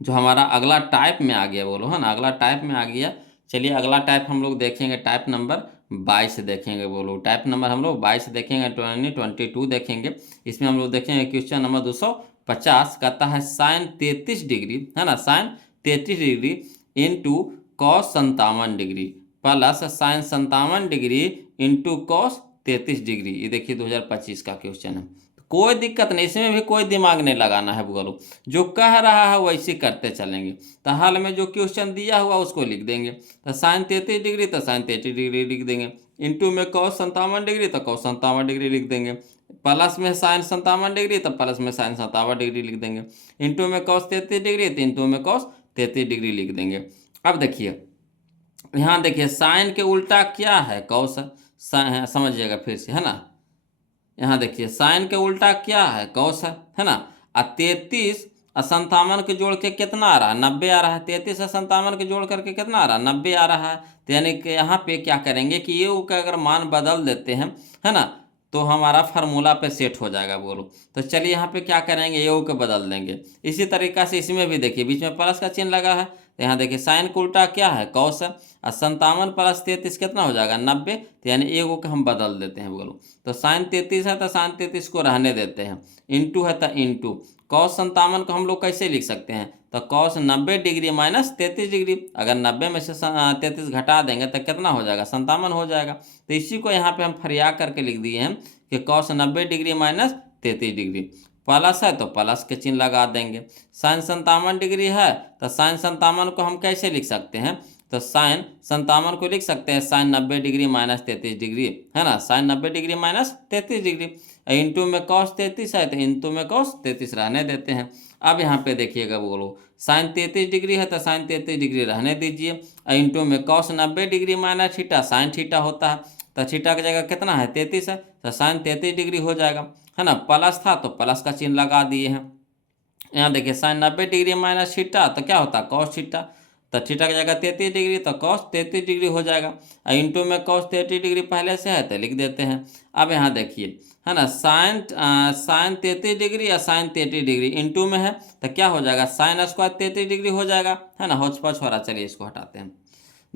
जो हमारा अगला टाइप में आ गया, बोलो, है ना, अगला टाइप में आ गया। चलिए अगला टाइप हम लोग देखेंगे, टाइप नंबर 22 देखेंगे, बोलो टाइप नंबर हम लोग 22 देखेंगे, 22 देखेंगे। इसमें हम लोग देखेंगे क्वेश्चन नंबर 250, कहता है साइन 33 डिग्री, है ना, sine 33 degree into cos 57 degree plus sine 57 degree into cos 33 degree. ये देखिए 2025 का क्वेश्चन है, कोई दिक्कत नहीं, इसमें भी कोई दिमाग नहीं लगाना है बोलो, जो कह रहा है वैसे करते चलेंगे। तो हाल में जो क्वेश्चन दिया हुआ उसको लिख देंगे, तो साइन 33 डिग्री तो साइन 33 डिग्री लिख देंगे, इंटू में कॉस 57 डिग्री तो कॉस 57 डिग्री लिख देंगे, प्लस में साइन 57 डिग्री तो प्लस में साइन 57 डिग्री लिख देंगे, इंटू में कॉस 33 डिग्री तो इंटू में कॉस 33 डिग्री लिख देंगे। अब देखिए यहाँ देखिए साइन के उल्टा क्या है, कॉस, समझिएगा फिर से, है ना। यहाँ देखिए साइन के उल्टा क्या है, कॉस है ना। और 33 और 57 के जोड़ के कितना आ रहा है, 90 आ रहा है। 33 और 57 के जोड़ करके कितना आ रहा है, 90 आ रहा है। तो यानी कि यहाँ पे क्या करेंगे कि ये का अगर मान बदल देते हैं, है ना, तो हमारा फार्मूला पे सेट हो जाएगा, बोलो। तो चलिए यहाँ पे क्या करेंगे, ये को बदल देंगे। इसी तरीका से इसमें भी देखिए बीच में प्लस का चिन्ह लगा है, तो यहाँ देखिए साइन का उल्टा क्या है, कॉस है। और 57 प्लस 33 कितना हो जाएगा 90, तो यानी एगो का हम बदल देते हैं, बोलो। तो साइन 33 है तो साइन 33 को रहने देते हैं, इंटू है तो इंटू कॉस 57 को हम लोग कैसे लिख सकते हैं, तो कॉस 90 डिग्री माइनस 33 डिग्री, अगर 90 में से 33 घटा देंगे तो कितना हो जाएगा 57 हो जाएगा। तो इसी को यहाँ पे हम फरिया करके लिख दिए हैं कि cos 90 degree minus 33 degree, plus है तो प्लस के चिन्ह लगा देंगे। साइन 57 डिग्री है तो साइन 57 को हम कैसे लिख सकते हैं, तो साइन 57 को लिख सकते हैं साइन 90 डिग्री माइनस 33 डिग्री, है ना, sine 90 degree minus 33 degree. Into में कॉस 33 है तो इंटू में कॉस 33 रहने देते हैं। अब यहाँ पे देखिएगा, बोलो साइन 33 डिग्री है तो साइन 33 डिग्री रहने दीजिए, इंटू में cos 90 degree minus theta, sine theta होता है, तो थीटा की जगह कितना है 33 है, तो साइन 33 डिग्री हो जाएगा, है ना। प्लस था तो प्लस का चिन्ह लगा दिए हैं। यहाँ देखिए साइन 90 डिग्री माइनस थीटा तो क्या होता है कॉस थीटा, तो थीटा की जगह 33 डिग्री तो कॉस 33 डिग्री हो जाएगा, इंटू में कॉस 33 डिग्री पहले से है तो लिख देते हैं। अब यहाँ देखिए, है ना, साइन 33 डिग्री या साइन 33 डिग्री इंटू में है तो क्या हो जाएगा साइन स्क्वायर 33 डिग्री हो जाएगा, है ना, होच पच हो रहा, चलिए इसको हटाते हैं।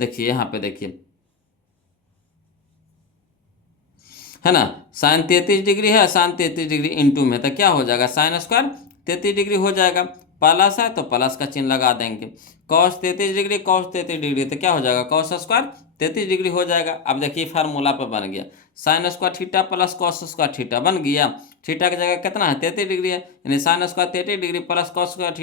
देखिए यहाँ पे देखिए, है ना, साइन 33 डिग्री है, साइन 33 डिग्री इंटू में, तो क्या हो जाएगा, साइन स्क्वायर 33 डिग्री हो जाएगा। प्लस है तो प्लस का चिन्ह लगा देंगे। कॉस 33 डिग्री, कॉस 33 डिग्री, तो क्या हो जाएगा, कॉस स्क्वायर 33 डिग्री हो जाएगा। अब देखिए फार्मूला पर बन गया, sine square theta plus cos square theta बन गया। थीटा की जगह कितना है, 33 डिग्री है, यानी sine square 33 degree plus cos square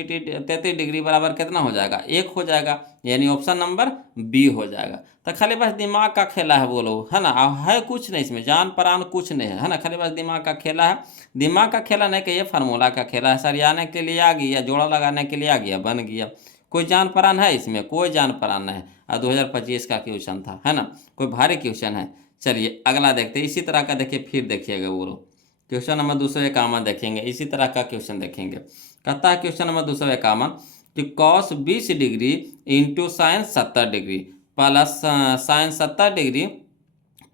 33 degree बराबर कितना हो जाएगा, 1 हो जाएगा, यानी ऑप्शन नंबर बी हो जाएगा। तो खाली बस दिमाग का खेला है बोलो, है ना, है कुछ नहीं इसमें, जान परान कुछ नहीं है ना, खाली बस दिमाग का खेला है। दिमाग का खेला नहीं कहिए, फार्मूला का खेला है, सरियाने के लिए आ गया, जोड़ा लगाने के लिए आ गया, बन गया। कोई जान परान है इसमें, कोई जान परान नहीं है। 2025 का क्वेश्चन था, है ना, कोई भारी क्वेश्चन है। चलिए अगला देखते हैं, इसी तरह का देखिए, फिर देखिएगा बोलो, क्वेश्चन नंबर 251 देखेंगे, इसी तरह का क्वेश्चन देखेंगे। कहता है क्वेश्चन नंबर 251 कि cos 20 degree into sign 70 degree plus sign 70 degree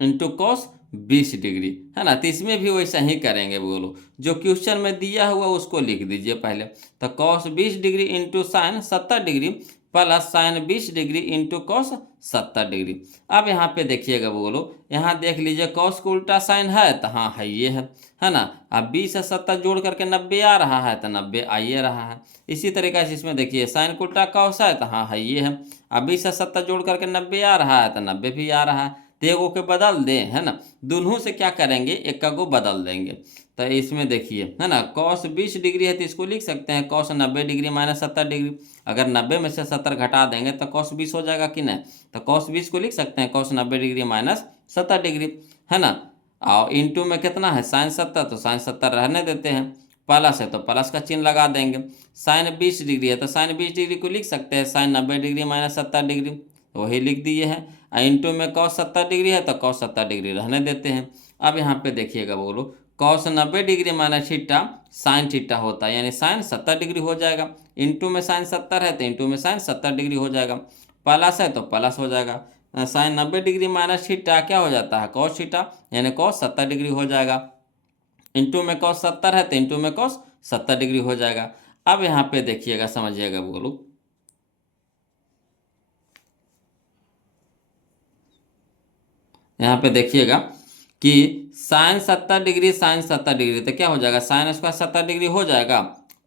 into cos 20 degree, है ना। तो इसमें भी वैसा ही करेंगे बोलो, जो क्वेश्चन में दिया हुआ उसको लिख दीजिए पहले। तो cos 20 degree into sign 70 degree plus sign 20 degree into cos 70 degree. अब यहाँ पे देखिएगा बोलो, यहाँ देख लीजिए कॉस को उल्टा साइन है तो हाँ है ये है ना। अब 20 से 70 जोड़ करके 90 आ रहा है तो 90 आइए रहा है। इसी तरीके से इसमें देखिए साइन को उल्टा कॉस है तो हाँ है ये है। अब 20 से 70 जोड़ करके 90 आ रहा है तो 90 भी आ रहा है। तो एगो के बदल दें, है ना, दोनों से क्या करेंगे, एक का को बदल देंगे। तो इसमें देखिए, है ना, कॉस 20 डिग्री है तो इसको लिख सकते हैं कॉस 90 डिग्री माइनस 70 डिग्री। अगर 90 में से 70 घटा देंगे तो कॉस 20 हो जाएगा कि नहीं, तो कॉस 20 को लिख सकते हैं कॉस 90 डिग्री माइनस 70 डिग्री, है ना। और इंटू में कितना है साइन 70, तो साइन 70 रहने देते हैं। प्लस है तो प्लस का चिन्ह लगा देंगे। साइन 20 डिग्री है तो साइन 20 डिग्री को लिख सकते हैं साइन 90 डिग्री माइनस 70 डिग्री, वही लिख दिए हैं। इंटू में कॉस 70 डिग्री है तो कॉस 70 डिग्री रहने देते हैं। अब यहाँ पे देखिएगा बोलो, cos 90 degree minus theta sine theta होता है, यानी साइन 70 डिग्री हो जाएगा। इंटू में साइन 70 है तो इंटू में साइन 70 डिग्री हो जाएगा। प्लस है तो प्लस हो जाएगा। साइन 90 डिग्री माइनस थीटा क्या हो जाता है, कॉस थीटा, यानी कॉस 70 डिग्री हो जाएगा। इंटू में कॉस 70 है तो इंटू में कॉस 70 डिग्री हो जाएगा। अब यहाँ पे देखिएगा, समझिएगा बोलो, यहाँ पे देखिएगा कि साइन 70 डिग्री साइन 70 डिग्री, तो क्या हो जाएगा, साइन स्क्वायर 70 डिग्री हो जाएगा।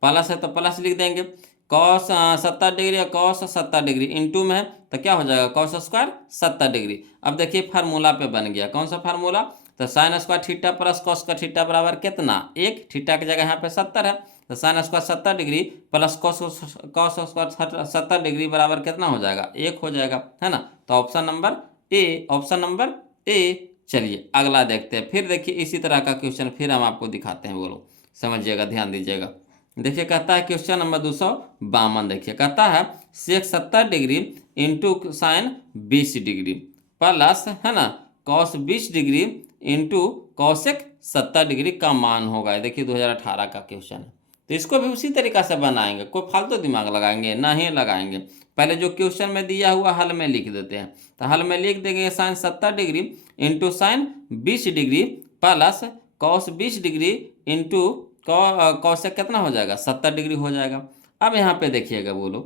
प्लस है तो प्लस लिख देंगे। कॉस 70 डिग्री और कॉस 70 डिग्री इंटू में है तो क्या हो जाएगा, कॉस स्क्वायर 70 डिग्री। अब देखिए फार्मूला पे बन गया, कौन सा फार्मूला, तो sine square theta plus cos का थीटा बराबर कितना, 1, थीटा की जगह यहाँ पे 70 है तो sine square 70 degree plus cos square 70 degree बराबर कितना हो जाएगा, 1 हो जाएगा, है ना। तो option number A, option number A. चलिए अगला देखते हैं, फिर देखिए इसी तरह का क्वेश्चन फिर हम आपको दिखाते हैं, बोलो समझिएगा, ध्यान दीजिएगा। देखिए कहता है क्वेश्चन नंबर 252, देखिए कहता है सेक 70 degree into sine 20 degree plus, है ना, cos 20 degree into cosec 70 degree का मान होगा। देखिए 2018 का क्वेश्चन है, तो इसको भी उसी तरीका से बनाएंगे, कोई फालतू दिमाग लगाएंगे नहीं लगाएंगे। पहले जो क्वेश्चन में दिया हुआ हल में लिख देते हैं, तो हल में लिख देंगे sine 70 degree into sine 20 degree plus cos 20 degree into cos से कितना हो जाएगा, 70 डिग्री हो जाएगा। अब यहाँ पे देखिएगा बोलो,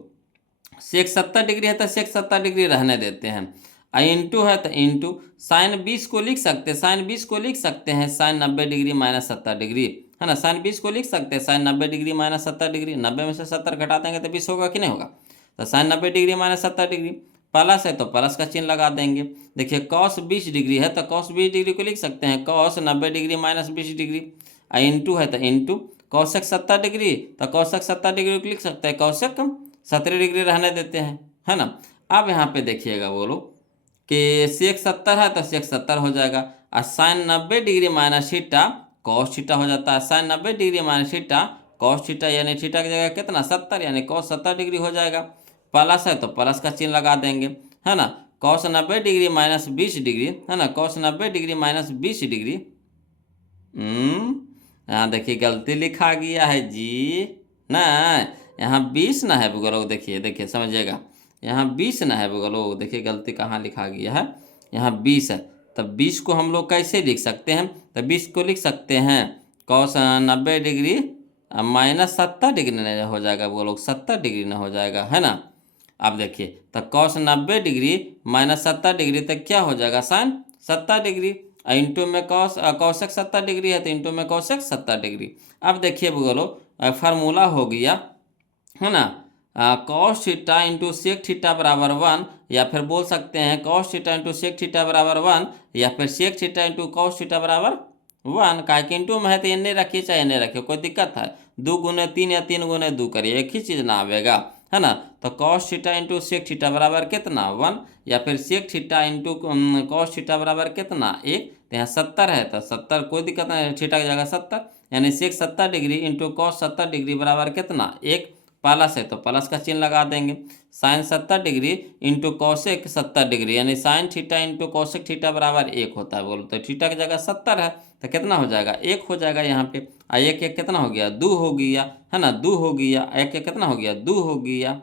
सेक 70 डिग्री है तो सेक 70 डिग्री रहने देते हैं, इंटू है तो इंटू साइन 20 को लिख सकते हैं, साइन 20 को लिख सकते हैं साइन 90 डिग्री माइनस 70 डिग्री, है ना। साइन 20 को लिख सकते हैं साइन 90 डिग्री माइनस 70 डिग्री, 90 में से 70 घटा देंगे तो 20 होगा कि नहीं होगा। तो sine 90 degree minus 70 degree, plus है तो प्लस का चिन्ह लगा देंगे। देखिए कॉस 20 डिग्री है तो कॉस 20 डिग्री को लिख सकते हैं cos 90 degree minus 20 degree, into है तो इंटू कॉसेक 70 डिग्री, तो कॉसेक 70 डिग्री को लिख सकते हैं कॉसेक 70 डिग्री रहने देते हैं, है ना। अब यहाँ पे देखिएगा बोलो कि सेक 70 है तो सेक 70 हो जाएगा, और sine 90 degree minus theta cos theta हो जाता है। Sine 90 degree minus theta cos theta, यानी थीटा की जगह कितना 70, यानी कॉस 70 डिग्री हो जाएगा। प्लस है तो प्लस का चिन्ह लगा देंगे, है ना। कॉस 90 डिग्री माइनस 20 डिग्री, है ना, कॉस 90 डिग्री माइनस 20 डिग्री। यहाँ देखिए गलती लिखा गया है जी, ना यहाँ 20 ना है बुगलो, देखिए देखिए समझिएगा, यहाँ 20 ना है बुगलो, देखिए गलती कहाँ लिखा गया है, यहाँ 20 है। तब 20 को हम लोग कैसे लिख सकते हैं, तो 20 को लिख सकते हैं कॉस 90 डिग्री माइनस 70 डिग्री न हो जाएगा, वो लोग 70 डिग्री न हो जाएगा, है ना। अब देखिए तो कॉस 90 डिग्री माइनस 70 डिग्री तक क्या हो जाएगा, साइन 70 डिग्री। इंटू में कौशक 70 डिग्री है तो इंटू में कौशक 70 डिग्री। अब देखिए बोलो फार्मूला हो गया है ना, cos theta into sec theta बराबर 1, या फिर बोल सकते हैं cos theta into sec theta बराबर 1, या फिर sec theta into cos theta बराबर 1। का कि इंटू में है तो एने रखिए चाहे एने रखिए, कोई दिक्कत है। 2 गुने 3 या 3 गुने 2 करिए, एक ही चीज़ ना आवेगा, है ना। तो cos theta into sec theta बराबर कितना 1, या फिर sec theta into cos theta बराबर कितना 1। तो यहाँ 70 है तो 70, कोई दिक्कत नहीं, थीटा की जगह 70, यानी सेक 70 डिग्री इंटू कॉस 70 डिग्री बराबर कितना 1। प्लस है तो प्लस का चिन्ह लगा देंगे। Sine 70 degree into cosec 70 degree, यानी sine theta into cosec theta बराबर 1 होता है। बोलो तो थीटा की जगह 70 है तो कितना हो जाएगा 1 हो जाएगा यहाँ पे। एक एक कितना हो गया 2 हो गया, है ना, 2 हो गया, एक एक कितना हो गया 2 हो गया।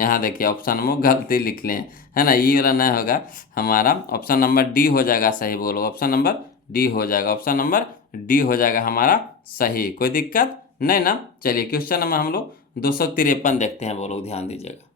यहाँ देखिए ऑप्शन में गलती लिख लें, है ना, ये वाला नहीं होगा हमारा, ऑप्शन नंबर डी हो जाएगा सही। बोलो ऑप्शन नंबर डी हो जाएगा, ऑप्शन नंबर डी हो जाएगा हमारा सही, कोई दिक्कत नहीं ना। चलिए क्वेश्चन नंबर हम लोग 253 देखते हैं, बोलो ध्यान दीजिएगा।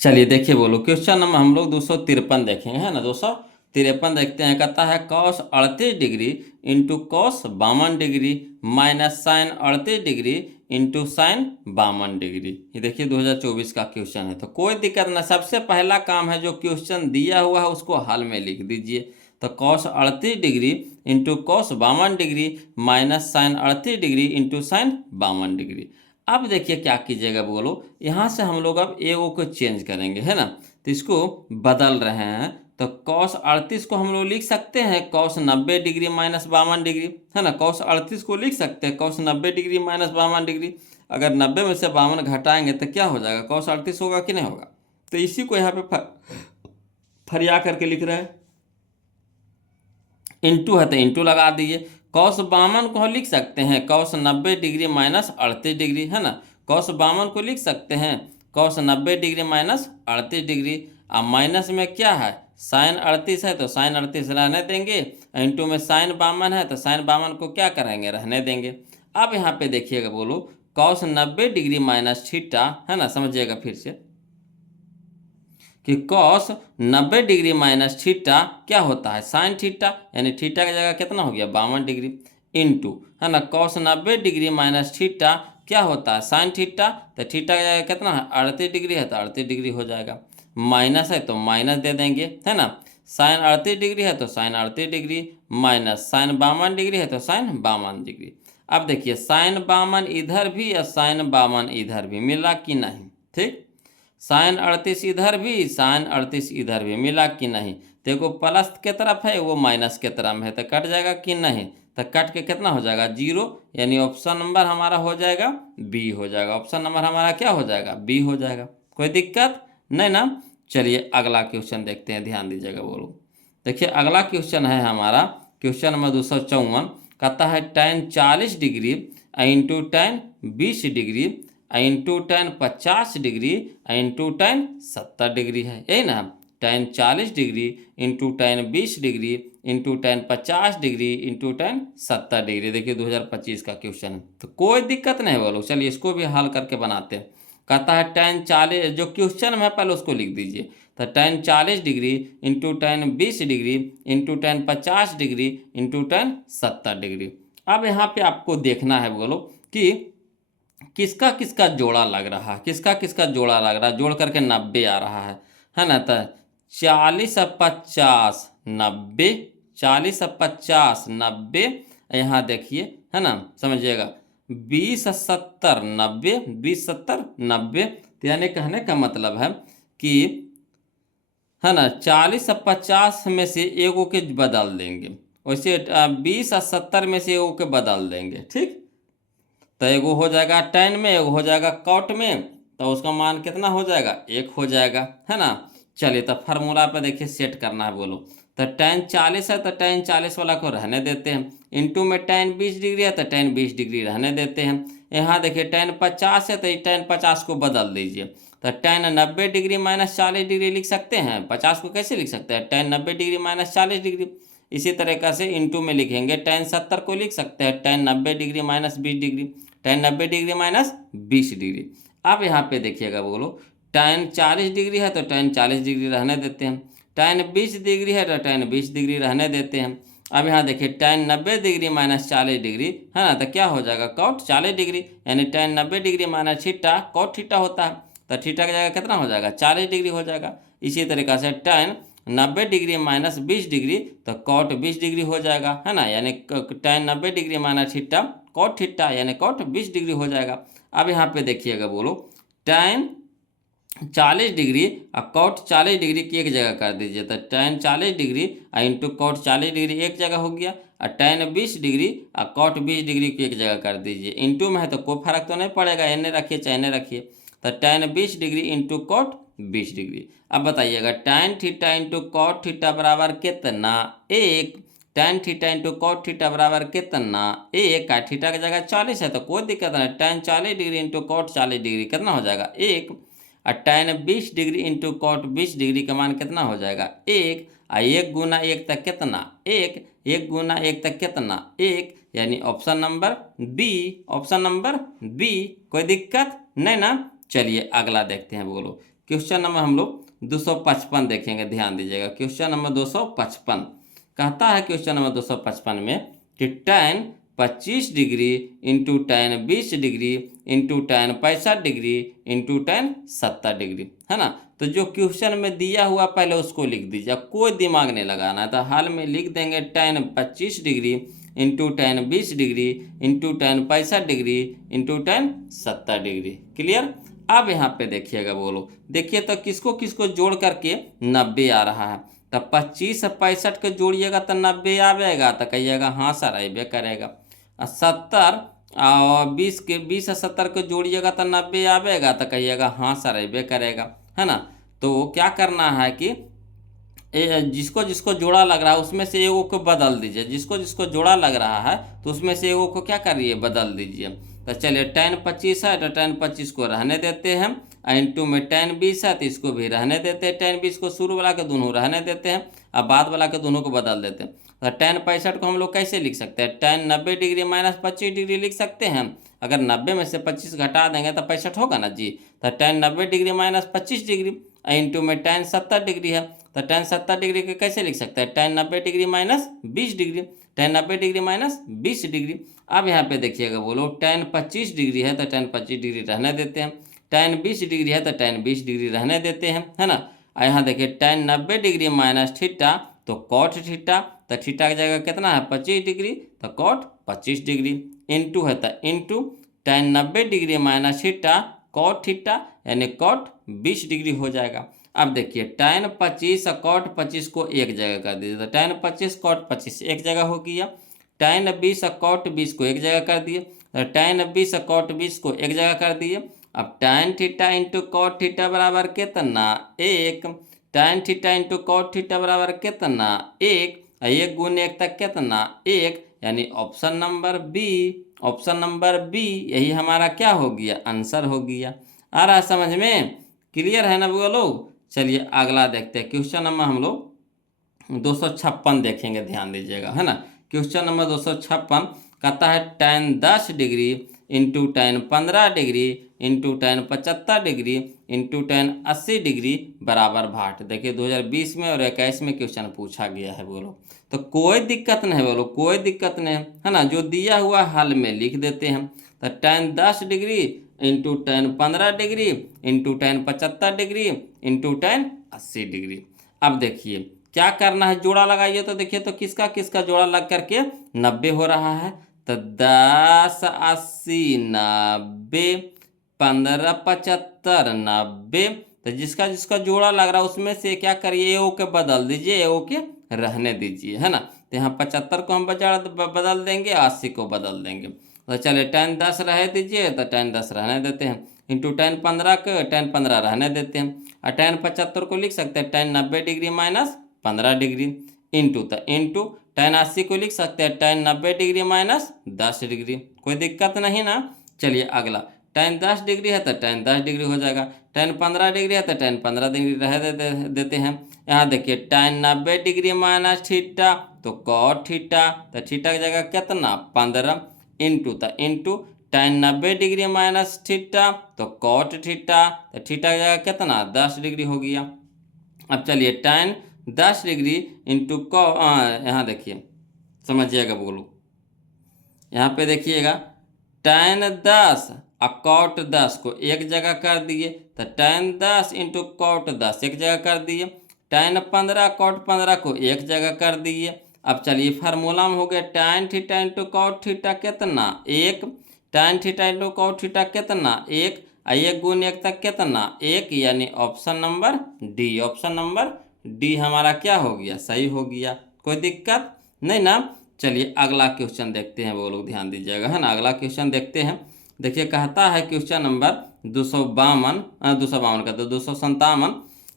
चलिए देखिए बोलो क्वेश्चन नंबर हम लोग 253 देखेंगे, है ना। 253 देखते हैं, कहता है cos 38 degree into cos 52 degree minus sine 38 degree into sine 52 degree. ये देखिए 2024 का क्वेश्चन है, तो कोई दिक्कत ना। सबसे पहला काम है जो क्वेश्चन दिया हुआ है उसको हल में लिख दीजिए। तो cos 38 degree into cos 52 degree minus sine 38 degree into sine 52 degree. अब देखिए क्या कीजिएगा, बोलो यहाँ से हम लोग अब ए ओ को चेंज करेंगे, है ना। तो इसको बदल रहे हैं, तो कॉस 38 को हम लोग लिख सकते हैं कॉस 90 डिग्री माइनस 52 डिग्री, है ना। कॉस 38 को लिख सकते हैं कॉस 90 डिग्री माइनस 52 डिग्री। अगर 90 में से 52 घटाएंगे तो क्या हो जाएगा, कॉस 38 होगा कि नहीं होगा। तो इसी को यहाँ पे फरिया करके लिख रहे हैं। इंटू है तो इंटू लगा दीजिए। कॉस 52 को लिख सकते हैं कॉस 90 डिग्री माइनस 38 डिग्री, है ना। कॉस 52 को लिख सकते हैं कॉस 90 डिग्री माइनस 38 डिग्री। अब माइनस में क्या है, साइन 38 है तो साइन 38 रहने देंगे, इंटू में साइन 52 है तो साइन 52 को क्या करेंगे, रहने देंगे। अब यहाँ पे देखिएगा, बोलो कॉस 90 डिग्री माइनस थीटा, है ना, समझिएगा फिर से कि कॉस 90 डिग्री माइनस थीटा क्या होता है, साइन थीटा, यानी थीटा की जगह कितना हो गया 52 डिग्री, इंटू, है ना, कॉस 90 डिग्री माइनस थीटा क्या होता है साइन थीटा, तो थीटा की जगह कितना है 38 डिग्री है तो 38 डिग्री हो जाएगा। माइनस है तो माइनस दे देंगे, है ना। साइन 38 डिग्री है तो sine 38 degree minus sine 52 degree है तो साइन 52 डिग्री। अब देखिए साइन 52 इधर भी या साइन 52 इधर भी मिला कि नहीं, ठीक। साइन 38 इधर भी, साइन 38 इधर भी मिला कि नहीं। देखो प्लस के तरफ है वो माइनस के तरफ है तो कट जाएगा कि नहीं, तो कट के कितना हो जाएगा 0, यानी ऑप्शन नंबर हमारा हो जाएगा बी हो जाएगा। ऑप्शन नंबर हमारा क्या हो जाएगा, बी हो जाएगा, कोई दिक्कत नहीं ना। चलिए अगला क्वेश्चन देखते हैं, ध्यान दीजिएगा। बोलो देखिए अगला क्वेश्चन है हमारा क्वेश्चन नंबर 254, कहता है tan 40 degree into tan 20 degree into tan 50 degree into tan 70 degree है, यही ना। tan 40 degree into tan 20 degree into tan 50 degree into tan 70 degree. देखिए 2025 का क्वेश्चन है, तो कोई दिक्कत नहीं बोलो। चलिए इसको भी हल करके बनाते हैं। कहता है tan 40, जो क्वेश्चन है पहले उसको लिख दीजिए। तो tan 40 degree into tan 20 degree into tan 50 degree into tan 70 degree. अब यहाँ पे आपको देखना है, बोलो कि किसका किसका जोड़ा लग रहा है, किसका किसका जोड़ा लग रहा है, जोड़ करके 90 आ रहा है ना। तो 40 और 50 90, 40 और 50 90, यहाँ देखिए, है ना, समझिएगा 20 और 70 90, 20 70 90। तो यानी कहने का मतलब है कि, है ना, 40 और 50 में से एगो के बदल देंगे, वैसे 20 और 70 में से एगो के बदल देंगे, ठीक। तो एगो हो जाएगा tan में, एगो हो जाएगा cot में, तो उसका मान कितना हो जाएगा 1 हो जाएगा, है ना। चलिए तो फार्मूला पे देखिए सेट करना है। बोलो तो tan 40 है तो tan 40 वाला को रहने देते हैं, इंटू में tan 20 डिग्री है तो tan 20 डिग्री रहने देते हैं। यहाँ देखिए tan 50 है तो tan 50 को बदल दीजिए। तो tan 90 डिग्री माइनस 40 डिग्री लिख सकते हैं, 50 को कैसे लिख सकते हैं tan 90 डिग्री माइनस 40 डिग्री। इसी तरीक़ा से इंटू में लिखेंगे tan 70 को लिख सकते हैं tan 90 degree minus 20 degree, tan 90 degree minus 20 degree. अब यहाँ पे देखिएगा बोलो, tan 40 डिग्री है तो tan 40 डिग्री रहने देते हैं, tan 20 डिग्री है तो tan 20 डिग्री रहने देते हैं। अब यहाँ देखिए tan 90 डिग्री माइनस 40 डिग्री है ना, तो क्या हो जाएगा cot 40 डिग्री, यानी tan 90 degree minus theta cot theta होता है, तो थीटा की जगह कितना हो जाएगा 40 डिग्री हो जाएगा। इसी तरीक़ा से tan 90 डिग्री माइनस 20 डिग्री तो cot 20 डिग्री हो जाएगा, है ना, यानी tan 90 degree minus theta cot theta यानी cot 20 डिग्री हो जाएगा। अब यहाँ पे देखिएगा बोलो, tan 40 डिग्री और cot 40 डिग्री की एक जगह कर दीजिए, तो tan 40 degree into cot 40 degree एक जगह हो गया, और tan 20 डिग्री और cot 20 डिग्री की एक जगह कर दीजिए। इंटू में है तो कोई फर्क तो नहीं पड़ेगा, एने रखिए चाहे एने रखिए, तो tan 20 degree into cot 20 degree. अब बताइएगा tan theta into cot theta बराबर कितना, 1। tan theta into cot theta बराबर कितना, 1। का थीटा की जगह 40 है तो कोई दिक्कत नहीं, tan 40 degree into cot 40 degree कितना हो जाएगा 1, और tan 20 degree into cot 20 degree का मान कितना हो जाएगा 1, और 1 गुना 1 तक कितना 1, 1 गुना 1 तक कितना 1, यानी option number B, option number B. कोई दिक्कत नहीं ना। चलिए अगला देखते हैं, बोलो क्वेश्चन नंबर हम लोग 255 देखेंगे, ध्यान दीजिएगा। क्वेश्चन नंबर 255 कहता है, क्वेश्चन नंबर 255 में कि tan 25 degree into tan 20 degree into tan 65 degree into tan 70 degree, है ना। तो जो क्वेश्चन में दिया हुआ पहले उसको लिख दीजिए, कोई दिमाग नहीं लगाना है, तो हाल में लिख देंगे tan 25 degree into tan 20 degree into tan 65 degree into tan 70 degree. Clear. अब यहाँ पे देखिएगा, बोलो देखिए तो किसको किसको जोड़ करके 90 आ रहा है, तो 25 और 65 को जोड़िएगा तो 90 आएगा, तो कहिएगा हाँ सर अबे करेगा। 70 और 20 और 70 को जोड़िएगा तो 90 आएगा, तो कहिएगा हाँ सर अबे करेगा, है ना। तो क्या करना है कि जिसको जिसको जोड़ा लग रहा है उसमें से एगो को बदल दीजिए, जिसको जिसको जोड़ा लग रहा है तो उसमें से एगो को क्या करिए बदल दीजिए। तो चलिए tan 25 है तो tan 25 को रहने देते हैं, इंटू में tan 20 है तो इसको भी रहने देते हैं, tan 20 को शुरू वाला के दोनों रहने देते हैं, अब बाद वाला के दोनों को बदल देते हैं। तो tan 65 को हम लोग कैसे लिख सकते हैं, tan 90 डिग्री माइनस 25 डिग्री लिख सकते हैं। अगर 90 में से 25 घटा देंगे तो 65 होगा ना जी, तो tan 90 degree minus 25 degree into में tan 70 डिग्री है, तो tan 70 डिग्री के कैसे लिख सकते हैं, tan 90 degree minus 20 degree, tan 90 degree minus 20 degree. अब यहाँ पे देखिएगा, बोलो tan 25 डिग्री है तो tan 25 डिग्री रहने देते हैं, tan 20 डिग्री है तो tan 20 डिग्री रहने देते हैं, है ना। और यहाँ देखिए tan 90 डिग्री माइनस थीटा तो cot थीटा, तो थीटा की जगह कितना है 25 डिग्री, तो cot 25 डिग्री, इंटू है तो into tan 90 degree minus theta cot theta यानी cot 20 डिग्री हो जाएगा। अब देखिए tan 25 और cot 25 को एक जगह कर दीजिए, तो tan 25 cot 25 एक जगह हो गया, tan 20 और cot 20 को एक जगह कर दिए, तो tan 20 और cot 20 को एक जगह कर दिए। अब tan theta into cot theta बराबर कितना 1, tan theta into cot theta बराबर कितना 1, 1 गुने 1 तक कितना 1, यानी option number B, option number B यही हमारा क्या हो गया आंसर हो गया। आ रहा समझ में, क्लियर है ना बोलो। चलिए अगला देखते हैं, क्वेश्चन नंबर हम लोग 256 देखेंगे, ध्यान दीजिएगा, है ना। क्वेश्चन नंबर 256 कहता है tan 10 degree into tan 15 degree into tan 75 degree into tan 80 degree बराबर भाट। देखिए 2020 में और 21 में क्वेश्चन पूछा गया है, बोलो तो कोई दिक्कत नहीं है, बोलो कोई दिक्कत नहीं है ना, जो दिया हुआ हाल में लिख देते हैं। तो tan 10 degree into tan 15 degree into tan 75 degree into tan 80 degree. अब देखिए क्या करना है, जोड़ा लगाइए, तो देखिए तो किसका किसका जोड़ा लग करके 90 हो रहा है, तो 10 80 90 15 75 90, तो जिसका जिसका जोड़ा लग रहा है उसमें से क्या करिए ओ के बदल दीजिए, ओ के रहने दीजिए, है ना। तो यहाँ 75 को हम बदल देंगे, 80 को बदल देंगे। तो चलिए tan 10 रह दीजिए, तो tan 10 रहने देते हैं, इंटू tan 15 को tan 15 रहने देते हैं, और tan 75 को लिख सकते हैं tan 90 degree minus 15 degree, into तो इंटू tan 80 को लिख सकते हैं tan 90 डिग्री माइनस 10 डिग्री। कोई दिक्कत नहीं ना। चलिए अगला tan 10 डिग्री है तो tan 10 डिग्री हो जाएगा, tan 15 डिग्री है तो tan 15 डिग्री रह देते हैं। यहाँ देखिए tan 90 डिग्री माइनस थीटा तो cot थीटा, तो थीटा की जगह कितना 15, इंटू तो into tan 90 degree minus theta तो cot थीटा, तो थीटा की जगह कितना 10 डिग्री हो गया। अब चलिए tan 10 डिग्री इंटू यहाँ देखिए समझिएगा बोलो, यहाँ पे देखिएगा tan 10 और cot 10 को एक जगह कर दिए, तो tan 10 इंटू cot 10 एक जगह कर दिए, tan 15 cot 15 को एक जगह कर दिए। अब चलिए फार्मूला में हो गया tan theta into cot theta कितना 1, tan theta into cot theta कितना 1, एक गुण 1 तक कितना 1, यानी option number D, option number D हमारा क्या हो गया, सही हो गया। कोई दिक्कत नहीं ना। चलिए अगला क्वेश्चन देखते हैं, वो लोग ध्यान दीजिएगा, है ना। अगला क्वेश्चन देखते हैं। देखिए कहता है क्वेश्चन नंबर 252 का तो 257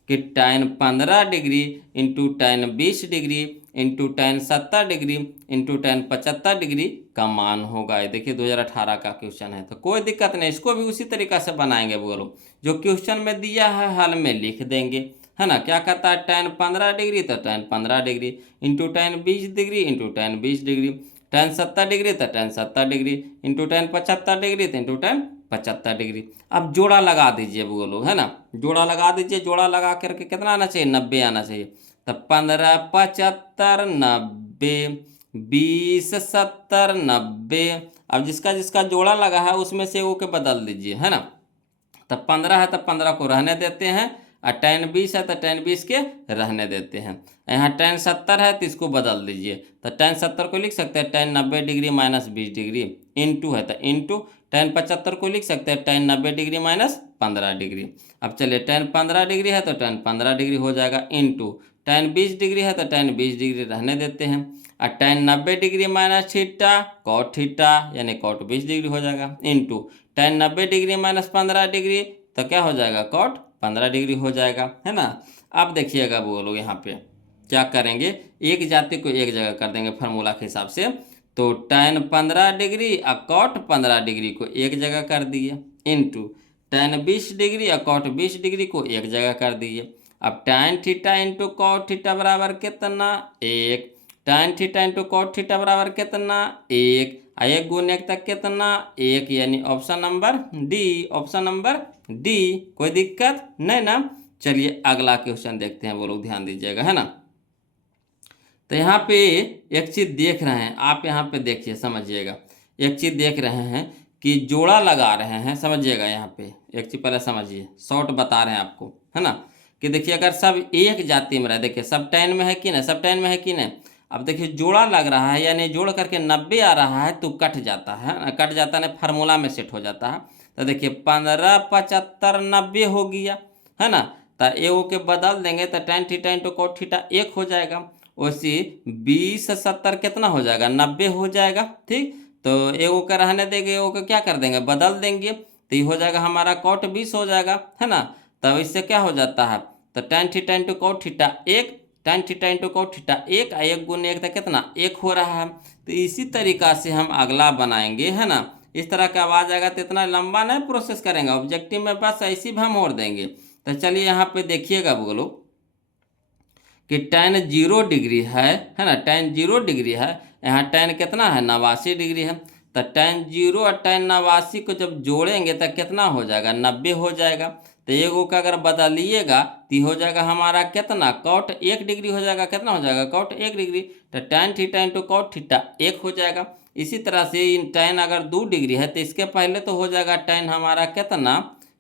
कि tan 15 degree into tan 20 degree into tan 70 degree into tan 75 degree का मान होगा। ये देखिए 2018 का क्वेश्चन है, तो कोई दिक्कत नहीं, इसको भी उसी तरीका से बनाएंगे। बोलो जो क्वेश्चन में दिया है हाल में लिख देंगे, है ना। क्या कहता है tan 15 डिग्री तो tan 15 degree into tan 20 degree into tan 20 degree, tan 70 degree तो tan 70 degree into tan 75 degree तो इंटू tan 75 डिग्री। अब जोड़ा लगा दीजिए बोलो, है ना, जोड़ा लगा दीजिए। जोड़ा लगा करके कितना आना चाहिए 90 आना चाहिए। तो 15 75 90 20 70 90। अब जिसका जिसका जोड़ा लगा है उसमें से वो के बदल दीजिए, है ना। तो 15 है तो 15 को रहने देते हैं, और tan 20 है तो tan 20 के रहने देते हैं। यहाँ tan 70 है तो इसको बदल दीजिए, तो tan 70 को लिख सकते हैं tan 90 degree minus 20 degree, into है तो इंटू tan 75 को लिख सकते हैं tan 90 डिग्री माइनस 15 डिग्री। अब चलिए tan 15 डिग्री है तो tan 15 डिग्री हो जाएगा, इंटू tan 20 डिग्री है तो tan 20 डिग्री रहने देते हैं, और tan 90 degree minus theta cot theta यानी cot 20 डिग्री हो जाएगा, into tan 90 degree minus 15 degree तो क्या हो जाएगा cot 15 डिग्री हो जाएगा, है ना। अब देखिएगा वो लोग यहाँ पे क्या करेंगे, एक जाति को एक जगह कर देंगे फार्मूला के हिसाब से। तो tan 15 डिग्री और cot 15 डिग्री को एक जगह कर दिए, इंटू tan 20 डिग्री और cot 20 डिग्री को एक जगह कर दिए। अब tan theta into cot theta बराबर कितना 1, tan theta into cot theta बराबर कितना 1, एक गुण 1 तक कितना 1, यानी option number D, option number D. कोई दिक्कत नहीं ना। चलिए अगला क्वेश्चन देखते हैं, वो लोग ध्यान दीजिएगा, है ना। तो यहाँ पे एक चीज़ देख रहे हैं आप, यहाँ पे देखिए समझिएगा, एक चीज़ देख रहे हैं कि जोड़ा लगा रहे हैं, समझिएगा। यहाँ पे एक चीज़ पहले समझिए, शॉर्ट बता रहे हैं आपको, है ना, कि देखिए अगर सब एक जाति में रहे, देखिए सब tan में है कि नहीं, सब tan में है कि नहीं। अब देखिए जोड़ा लग रहा है, यानी जोड़ करके 90 आ रहा है तो कट जाता है, कट जाता है फार्मूला में सेट हो जाता है। तो देखिए 15 75 90 हो गया, है ना। तो एगो के बदल देंगे तो tan theta into cot theta 1 हो जाएगा। वैसे 20 70 कितना हो जाएगा 90 हो जाएगा, ठीक। तो एगो का रहने देंगे, एगो का क्या कर देंगे बदल देंगे, तो ये हो जाएगा हमारा cot 20 हो जाएगा, है ना। तब इससे क्या हो जाता है, तो tan theta into cot theta 1, tan theta into cot theta 1, एक गुण 1 तक कितना 1 हो रहा है। तो इसी तरीका से हम अगला बनाएंगे, है ना। इस तरह का आवाज आएगा तो इतना लंबा नहीं प्रोसेस करेंगे, ऑब्जेक्टिव में बस ऐसी भी हम मोड़ देंगे। तो चलिए यहाँ पे देखिएगा बोलो कि tan 0 डिग्री है ना, tan 0 डिग्री है, यहाँ tan कितना है 89 डिग्री है। तो tan 0 और tan 89 को जब जोड़ेंगे तो कितना हो जाएगा 90 हो जाएगा। तो एगो का अगर बदलिएगा तो हो जाएगा हमारा कितना cot 1 डिग्री हो जाएगा, कितना हो जाएगा cot 1 डिग्री। तो tan theta into cot theta 1 हो जाएगा। इसी तरह से tan अगर 2 डिग्री है तो इसके पहले तो हो जाएगा tan हमारा कितना,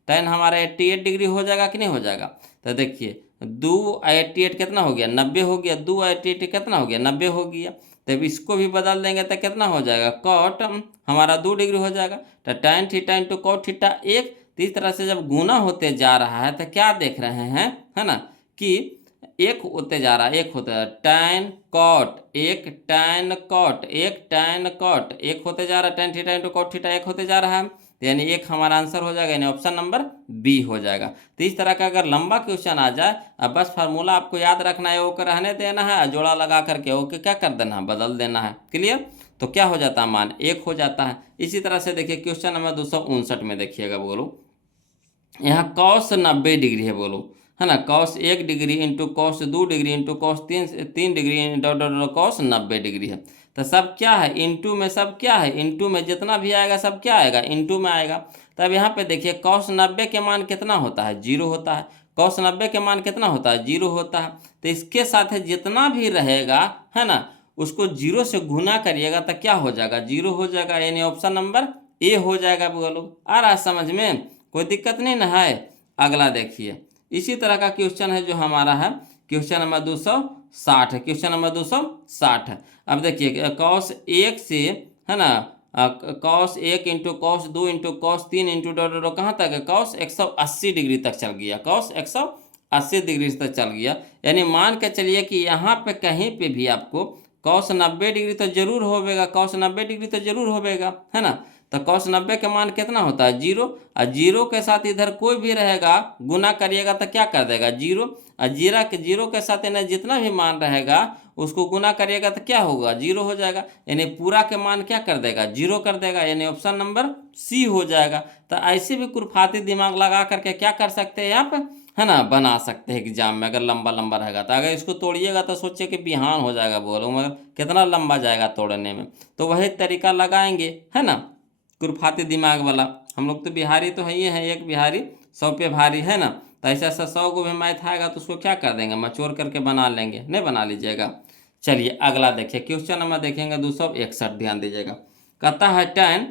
tan हमारा 88 डिग्री हो जाएगा कि नहीं हो जाएगा। तो देखिए 2 88 कितना हो गया 90 हो गया, 2 88 कितना हो गया 90 हो गया। तब इसको भी बदल देंगे तो कितना हो जाएगा cot हमारा 2 डिग्री हो जाएगा। तो tan theta into cot theta 1। तो इस तरह से जब गुना होते जा रहा है तो क्या देख रहे हैं, है ना, कि एक होते जा रहा है, एक होता है tan cot 1 tan cot 1 tan cot 1 होते जा रहा है, tan theta into cot theta 1 होते जा रहा है, यानी एक हमारा आंसर हो जाएगा, यानी ऑप्शन नंबर बी हो जाएगा। तो इस तरह का अगर लंबा क्वेश्चन आ जाए, अब बस फार्मूला आपको याद रखना है, वो रहने देना है, जोड़ा लगा करके ओके क्या कर देना है बदल देना है, क्लियर। तो क्या हो जाता है मान 1 हो जाता है। इसी तरह से देखिए क्वेश्चन नंबर 259 में देखिएगा, बोलो यहाँ cos 90 डिग्री है, बोलो, है ना, cos 1 degree into cos 2 degree into cos 3 degree cos 90 degree है। तो सब क्या है, इनटू में सब क्या है, इनटू में जितना भी आएगा सब क्या आएगा, इनटू में आएगा। तब यहाँ पे देखिए cos 90 के मान कितना होता है, 0 होता है। cos 90 के मान कितना होता है, 0 होता है। तो इसके साथ जितना भी रहेगा, है ना, उसको 0 से गुना करिएगा तो क्या हो जाएगा, 0 हो जाएगा, यानी ऑप्शन नंबर ए हो जाएगा। बोलो आ रहा है समझ में, कोई दिक्कत नहीं ना है। अगला देखिए, इसी तरह का क्वेश्चन है जो हमारा है क्वेश्चन नंबर 260 है, क्वेश्चन नंबर 260 है। अब देखिए cos 1 से, है ना, cos 1 into cos 2 into cos 3 into dot कहाँ तक है, cos 180 डिग्री तक चल गया, cos 180 डिग्री तक चल गया। यानी मान के चलिए कि यहाँ पे कहीं पे भी आपको cos 90 डिग्री तो जरूर होगा, cos 90 डिग्री तो जरूर होगा, है ना। तो cos 90 के मान कितना होता है, 0। और 0 के साथ इधर कोई भी रहेगा गुना करिएगा तो क्या कर देगा, 0। और 0 के साथ यानी जितना भी मान रहेगा उसको गुना करिएगा तो क्या होगा, 0 हो जाएगा। यानी पूरा के मान क्या कर देगा, 0 कर देगा, यानी ऑप्शन नंबर सी हो जाएगा। तो ऐसे भी कुरफाती दिमाग लगा करके क्या कर सकते हैं आप, है ना, बना सकते हैं एग्जाम में। अगर लंबा लंबा रहेगा तो अगर इसको तोड़िएगा तो सोचिए कि बिहान हो जाएगा, बोलो मगर कितना लंबा जाएगा तोड़ने में। तो वही तरीका लगाएंगे, है ना, कुरफाती दिमाग वाला। हम लोग तो बिहारी तो है ही है, एक बिहारी 100 पे भारी, है ना। तो ऐसा ऐसा 100 को भी मैथ आएगा तो उसको क्या कर देंगे, मचोर करके बना लेंगे, नहीं बना लीजिएगा। चलिए अगला देखिए, क्वेश्चन नंबर देखेंगे 261, ध्यान दीजिएगा। कहता है tan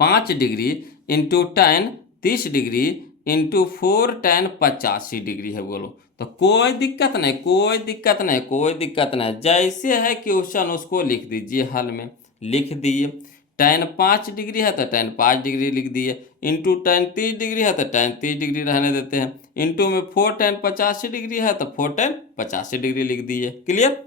5 degree into tan 30 degree into 4 tan 85 degree है। बोलो तो कोई दिक्कत नहीं, कोई दिक्कत नहीं, कोई दिक्कत नहीं, जैसे है क्वेश्चन उसको लिख दीजिए, हल में लिख दिए। tan 5 डिग्री है तो tan 5 डिग्री लिख दिए, इंटू tan 30 डिग्री है तो tan 30 डिग्री रहने देते हैं, इंटू में 4 tan 85 डिग्री है तो 4 tan 85 डिग्री लिख दिए। क्लियर।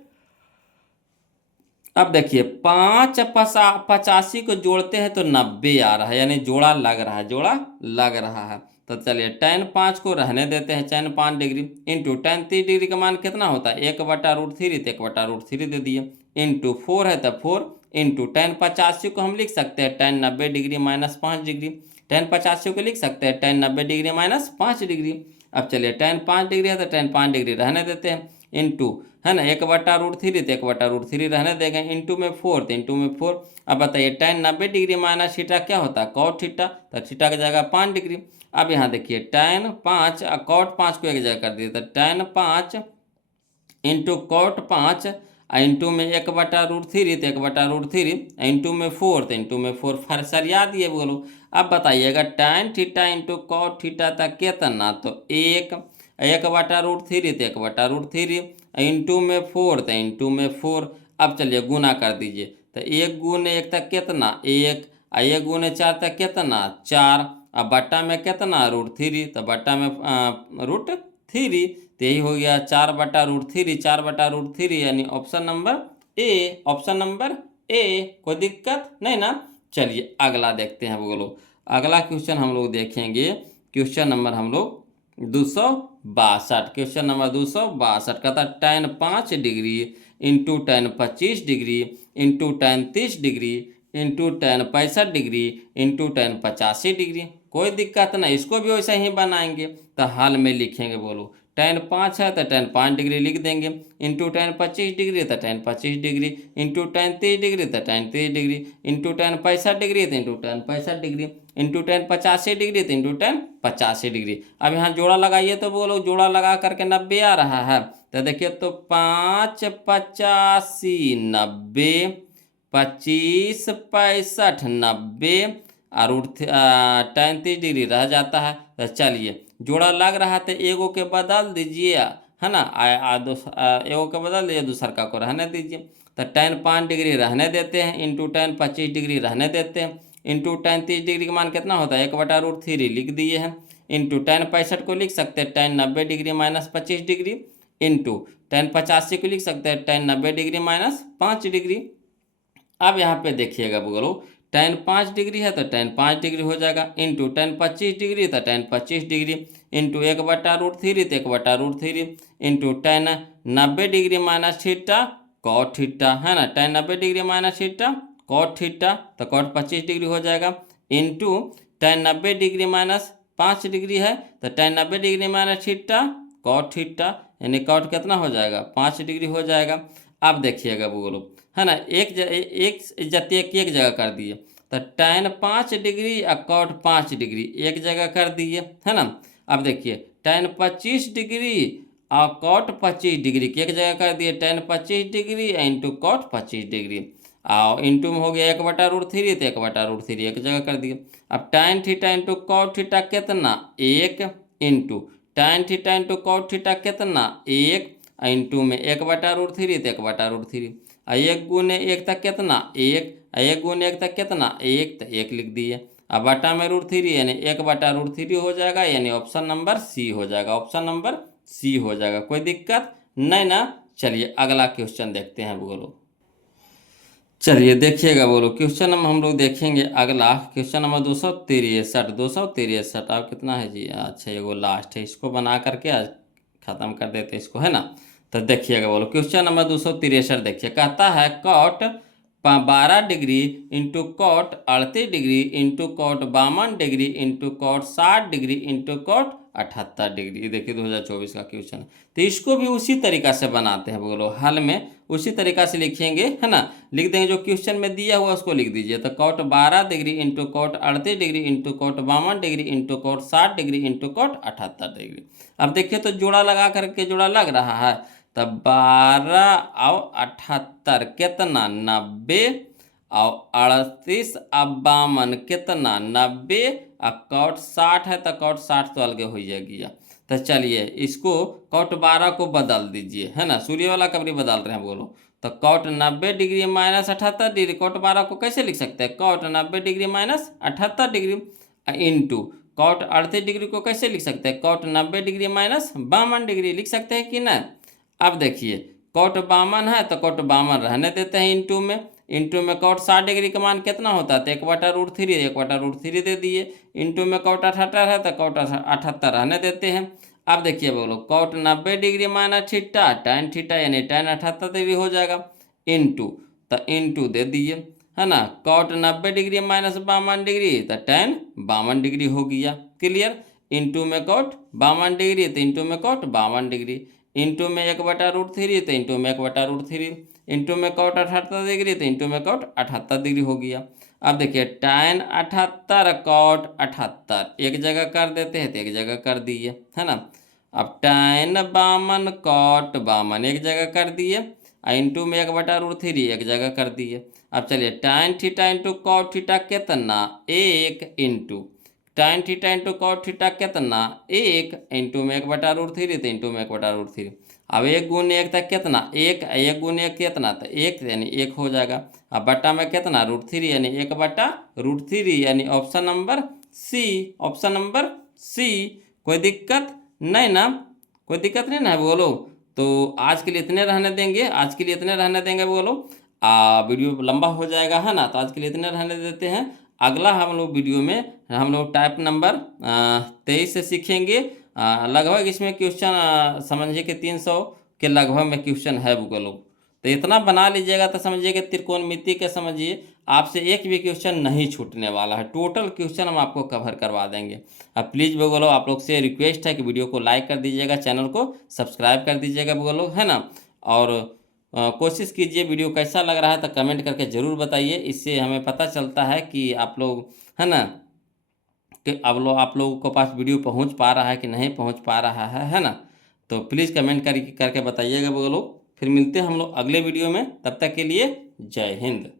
अब देखिए 85 को जोड़ते हैं तो 90 आ रहा है, यानी जोड़ा लग रहा है, जोड़ा लग रहा है। तो चलिए tan 5 को रहने देते हैं, tan 5 degree into tan 30 degree का मान कितना होता है, 1/√3, तो 1/√3 दे दिए, इंटू 4 है तो 4, इंटू tan 85 को हम लिख सकते हैं tan 90 degree minus 5 degree, tan 85 को लिख सकते हैं tan 90 डिग्री माइनस 5 डिग्री। अब चलिए tan 5 डिग्री है तो tan 5 डिग्री रहने देते हैं, इंटू, है ना, 1/√3, तो 1/√3 रहने देंगे, इंटू में 4, तो इंटू में 4। अब बताइए tan 90 डिग्री माइनस थीटा क्या होता है, cot थीटा, तो थीटा की जगह 5 डिग्री। अब यहाँ देखिए tan 5 cot 5 को एक जगह कर दिए, तो tan 5 इंटू cot 5 इंटू में 1/√3, तो 1/√3, इंटू में 4, तो इंटू में 4 फर सरिया दिए। बोलो अब बताइएगा tan theta into cot theta तक कितना, तो 1/√3, तो 1/√3, इंटू में 4, तो इंटू में 4। अब चलिए गुना कर दीजिए, तो 1 गुने 1 तक कितना 1, 1 गुने 4 तक कितना 4, अब बट्टा में कितना √3, तो बट्टा में √3, तो यही हो गया 4/√3, 4/√3, यानी option number A, option number A. कोई दिक्कत नहीं ना। चलिए अगला देखते हैं। बोलो अगला क्वेश्चन हम लोग देखेंगे, क्वेश्चन नंबर हम लोग 262, क्वेश्चन नंबर 262 का था tan 5 degree into tan 25 degree into tan 30 degree into tan 65 degree into tan 85 degree. कोई दिक्कत नहीं, इसको भी वैसे ही बनाएंगे, तो हाल में लिखेंगे। बोलो tan 5 है तो tan 5 डिग्री लिख देंगे, इंटू tan 25 डिग्री तो tan 25 degree, into tan 30 degree तो tan 30 degree, into tan 65 degree तो into tan 65 degree, into tan 85 degree तो इंटू tan 85 डिग्री। अब यहाँ जोड़ा लगाइए, तो बोलो जोड़ा लगा करके 90 आ रहा है। तो देखिए तो 5 85 90, 25 65 90 और tan 30 डिग्री रह जाता है। तो चलिए जोड़ा लग रहा है तो एगो के बदल दीजिए, है ना, एगो के बदल दीजिए, दूसर का को रहने दीजिए। तो tan 5 डिग्री रहने देते हैं, इंटू tan 25 डिग्री रहने देते हैं, इंटू tan 30 डिग्री का मान कितना होता है 1/√3 लिख दिए हैं, इंटू tan 65 को लिख सकते हैं tan 90 degree minus 25 degree, into tan 85 को लिख सकते हैं tan 90 डिग्री माइनस 5 डिग्री। अब यहाँ पे देखिएगा बोलो tan 5 डिग्री है तो tan 5 डिग्री हो जाएगा, इंटू tan 25 डिग्री तो tan 25 डिग्री, इंटू 1/√3 तो 1/√3, into tan 90 degree minus theta cot theta, है ना, tan 90 degree minus theta cot theta, तो cot 25 डिग्री हो जाएगा, into tan 90 degree minus 5 degree है तो tan 90 degree minus theta cot theta, यानी cot कितना हो जाएगा 5 डिग्री हो जाएगा। अब देखिएगा वो लोग, है ना, एक जतिया एक जगह कर दिए, तो tan 5 डिग्री और cot 5 डिग्री एक जगह कर दिए, है ना। अब देखिए tan 25 डिग्री और cot 25 डिग्री की एक जगह कर दिए, tan 25 degree into cot 25 degree, और इंटू में हो गया 1/√3, तो 1/√3 एक जगह कर दिए। अब tan theta into cot theta कितना, 1 into tan theta into cot theta कितना, 1 इंटू में 1/√3, तो 1/√3, एक गुने एक तक कितना, 1, एक गुने एक तक कितना, 1, तो 1 लिख दिए। अब बटा में √3 यानी 1/√3 हो जाएगा, यानी ऑप्शन नंबर सी हो जाएगा, ऑप्शन नंबर सी हो जाएगा। कोई दिक्कत नहीं ना। चलिए अगला क्वेश्चन देखते हैं बोलो। चलिए देखिएगा बोलो, क्वेश्चन नंबर हम लोग देखेंगे अगला, क्वेश्चन नंबर 263। 263 अब कितना है जी, अच्छा ये वो लास्ट है, इसको बना करके आज खत्म कर देते हैं इसको, है ना। तो देखिएगा बोलो क्वेश्चन नंबर 263 देखिए, कहता है cot 12 degree into cot 38 degree into cot 52 degree into cot 60 degree into cot 78 degree. ये देखिए 2024 का क्वेश्चन है। तो इसको भी उसी तरीका से बनाते हैं बोलो, हल में उसी तरीका से लिखेंगे, है ना। लिख देंगे जो क्वेश्चन में दिया हुआ उसको लिख दीजिए। तो cot 12 degree into cot 38 degree into cot 52 degree into cot 60 degree into cot 78 degree. अब देखिए तो जोड़ा लगा करके जोड़ा लग रहा है, तब 12 और 78 कितना 90, और 38 और 52 कितना 90, और कॉट 60 है तो कॉट 60 तो अलग हो जाएगी। तो चलिए इसको कॉट 12 को बदल दीजिए, है ना, सूर्य वाला कबरी बदल रहे हैं बोलो। तो cot 90 degree minus 78 degree, cot 12 को कैसे लिख सकते हैं, cot 90 degree minus 78 degree into cot 38 degree को कैसे लिख सकते हैं, कॉट 90 डिग्री माइनस 52 डिग्री लिख सकते हैं कि नहीं। अब देखिए कॉट 52 है तो कॉट 52 रहने देते हैं इंटू में कॉट 60 डिग्री का मान कितना होता है, तो 1/√3, 1/√3 दे दिए। इंटू में कॉट 78 है तो कॉट 78 रहने देते हैं। अब देखिए बोलो cot 90 degree minus theta tan theta यानी tan 78 डिग्री हो जाएगा, इंटू तो इंटू दे दिए, है ना, कॉट 90 डिग्री माइनस 52 डिग्री तो tan 52 डिग्री हो गया, क्लियर। इंटू में कॉट 52 डिग्री तो इंटू में कॉट 52 डिग्री, इंटू में 1/√3 तो इंटू में 1/√3, इंटू में कॉट 78 डिग्री तो इंटू में कॉट 78 डिग्री हो गया। अब देखिए tan 78 कॉट 78 एक जगह कर देते हैं तो एक जगह कर दिए, है ना। अब tan 52 कॉट 52 एक जगह कर दिए, इंटू में 1/√3 एक जगह कर दिए। अब चलिए tan theta into cot theta कितना 1 into tan theta into cot theta कितना 1 इंटू में 1/√3 तो इंटू में 1/√3। अब एक गुने एक तक कितना 1, एक गुने एक कितना तो 1 यानी 1 हो जाएगा। अब बट्टा में कितना √3 यानी 1/√3 यानी option number C, option number C. कोई दिक्कत नहीं ना, कोई दिक्कत नहीं ना बोलो। तो आज के लिए इतने रहने देंगे, आज के लिए इतने रहने देंगे बोलो। वीडियो लंबा हो जाएगा, है ना, तो आज के लिए इतने रहने देते हैं। अगला हम लोग वीडियो में हम लोग टाइप नंबर 23 से सीखेंगे। लगभग इसमें क्वेश्चन समझिए कि 300 के लगभग में क्वेश्चन है गूगल। तो इतना बना लीजिएगा तो समझिए कि त्रिकोणमिति के समझिए आपसे एक भी क्वेश्चन नहीं छूटने वाला है, टोटल क्वेश्चन हम आपको कवर करवा देंगे। अब प्लीज़ बोलो आप लोग से रिक्वेस्ट है कि वीडियो को लाइक कर दीजिएगा, चैनल को सब्सक्राइब कर दीजिएगा बोलो, है ना। और कोशिश कीजिए वीडियो कैसा लग रहा है तो कमेंट करके ज़रूर बताइए, इससे हमें पता चलता है कि आप लोग, है ना, कि अब आप लोगों के पास वीडियो पहुंच पा रहा है कि नहीं पहुंच पा रहा है ना। तो प्लीज़ कमेंट करके बताइएगा वो लोग। फिर मिलते हैं हम लोग अगले वीडियो में, तब तक के लिए जय हिंद।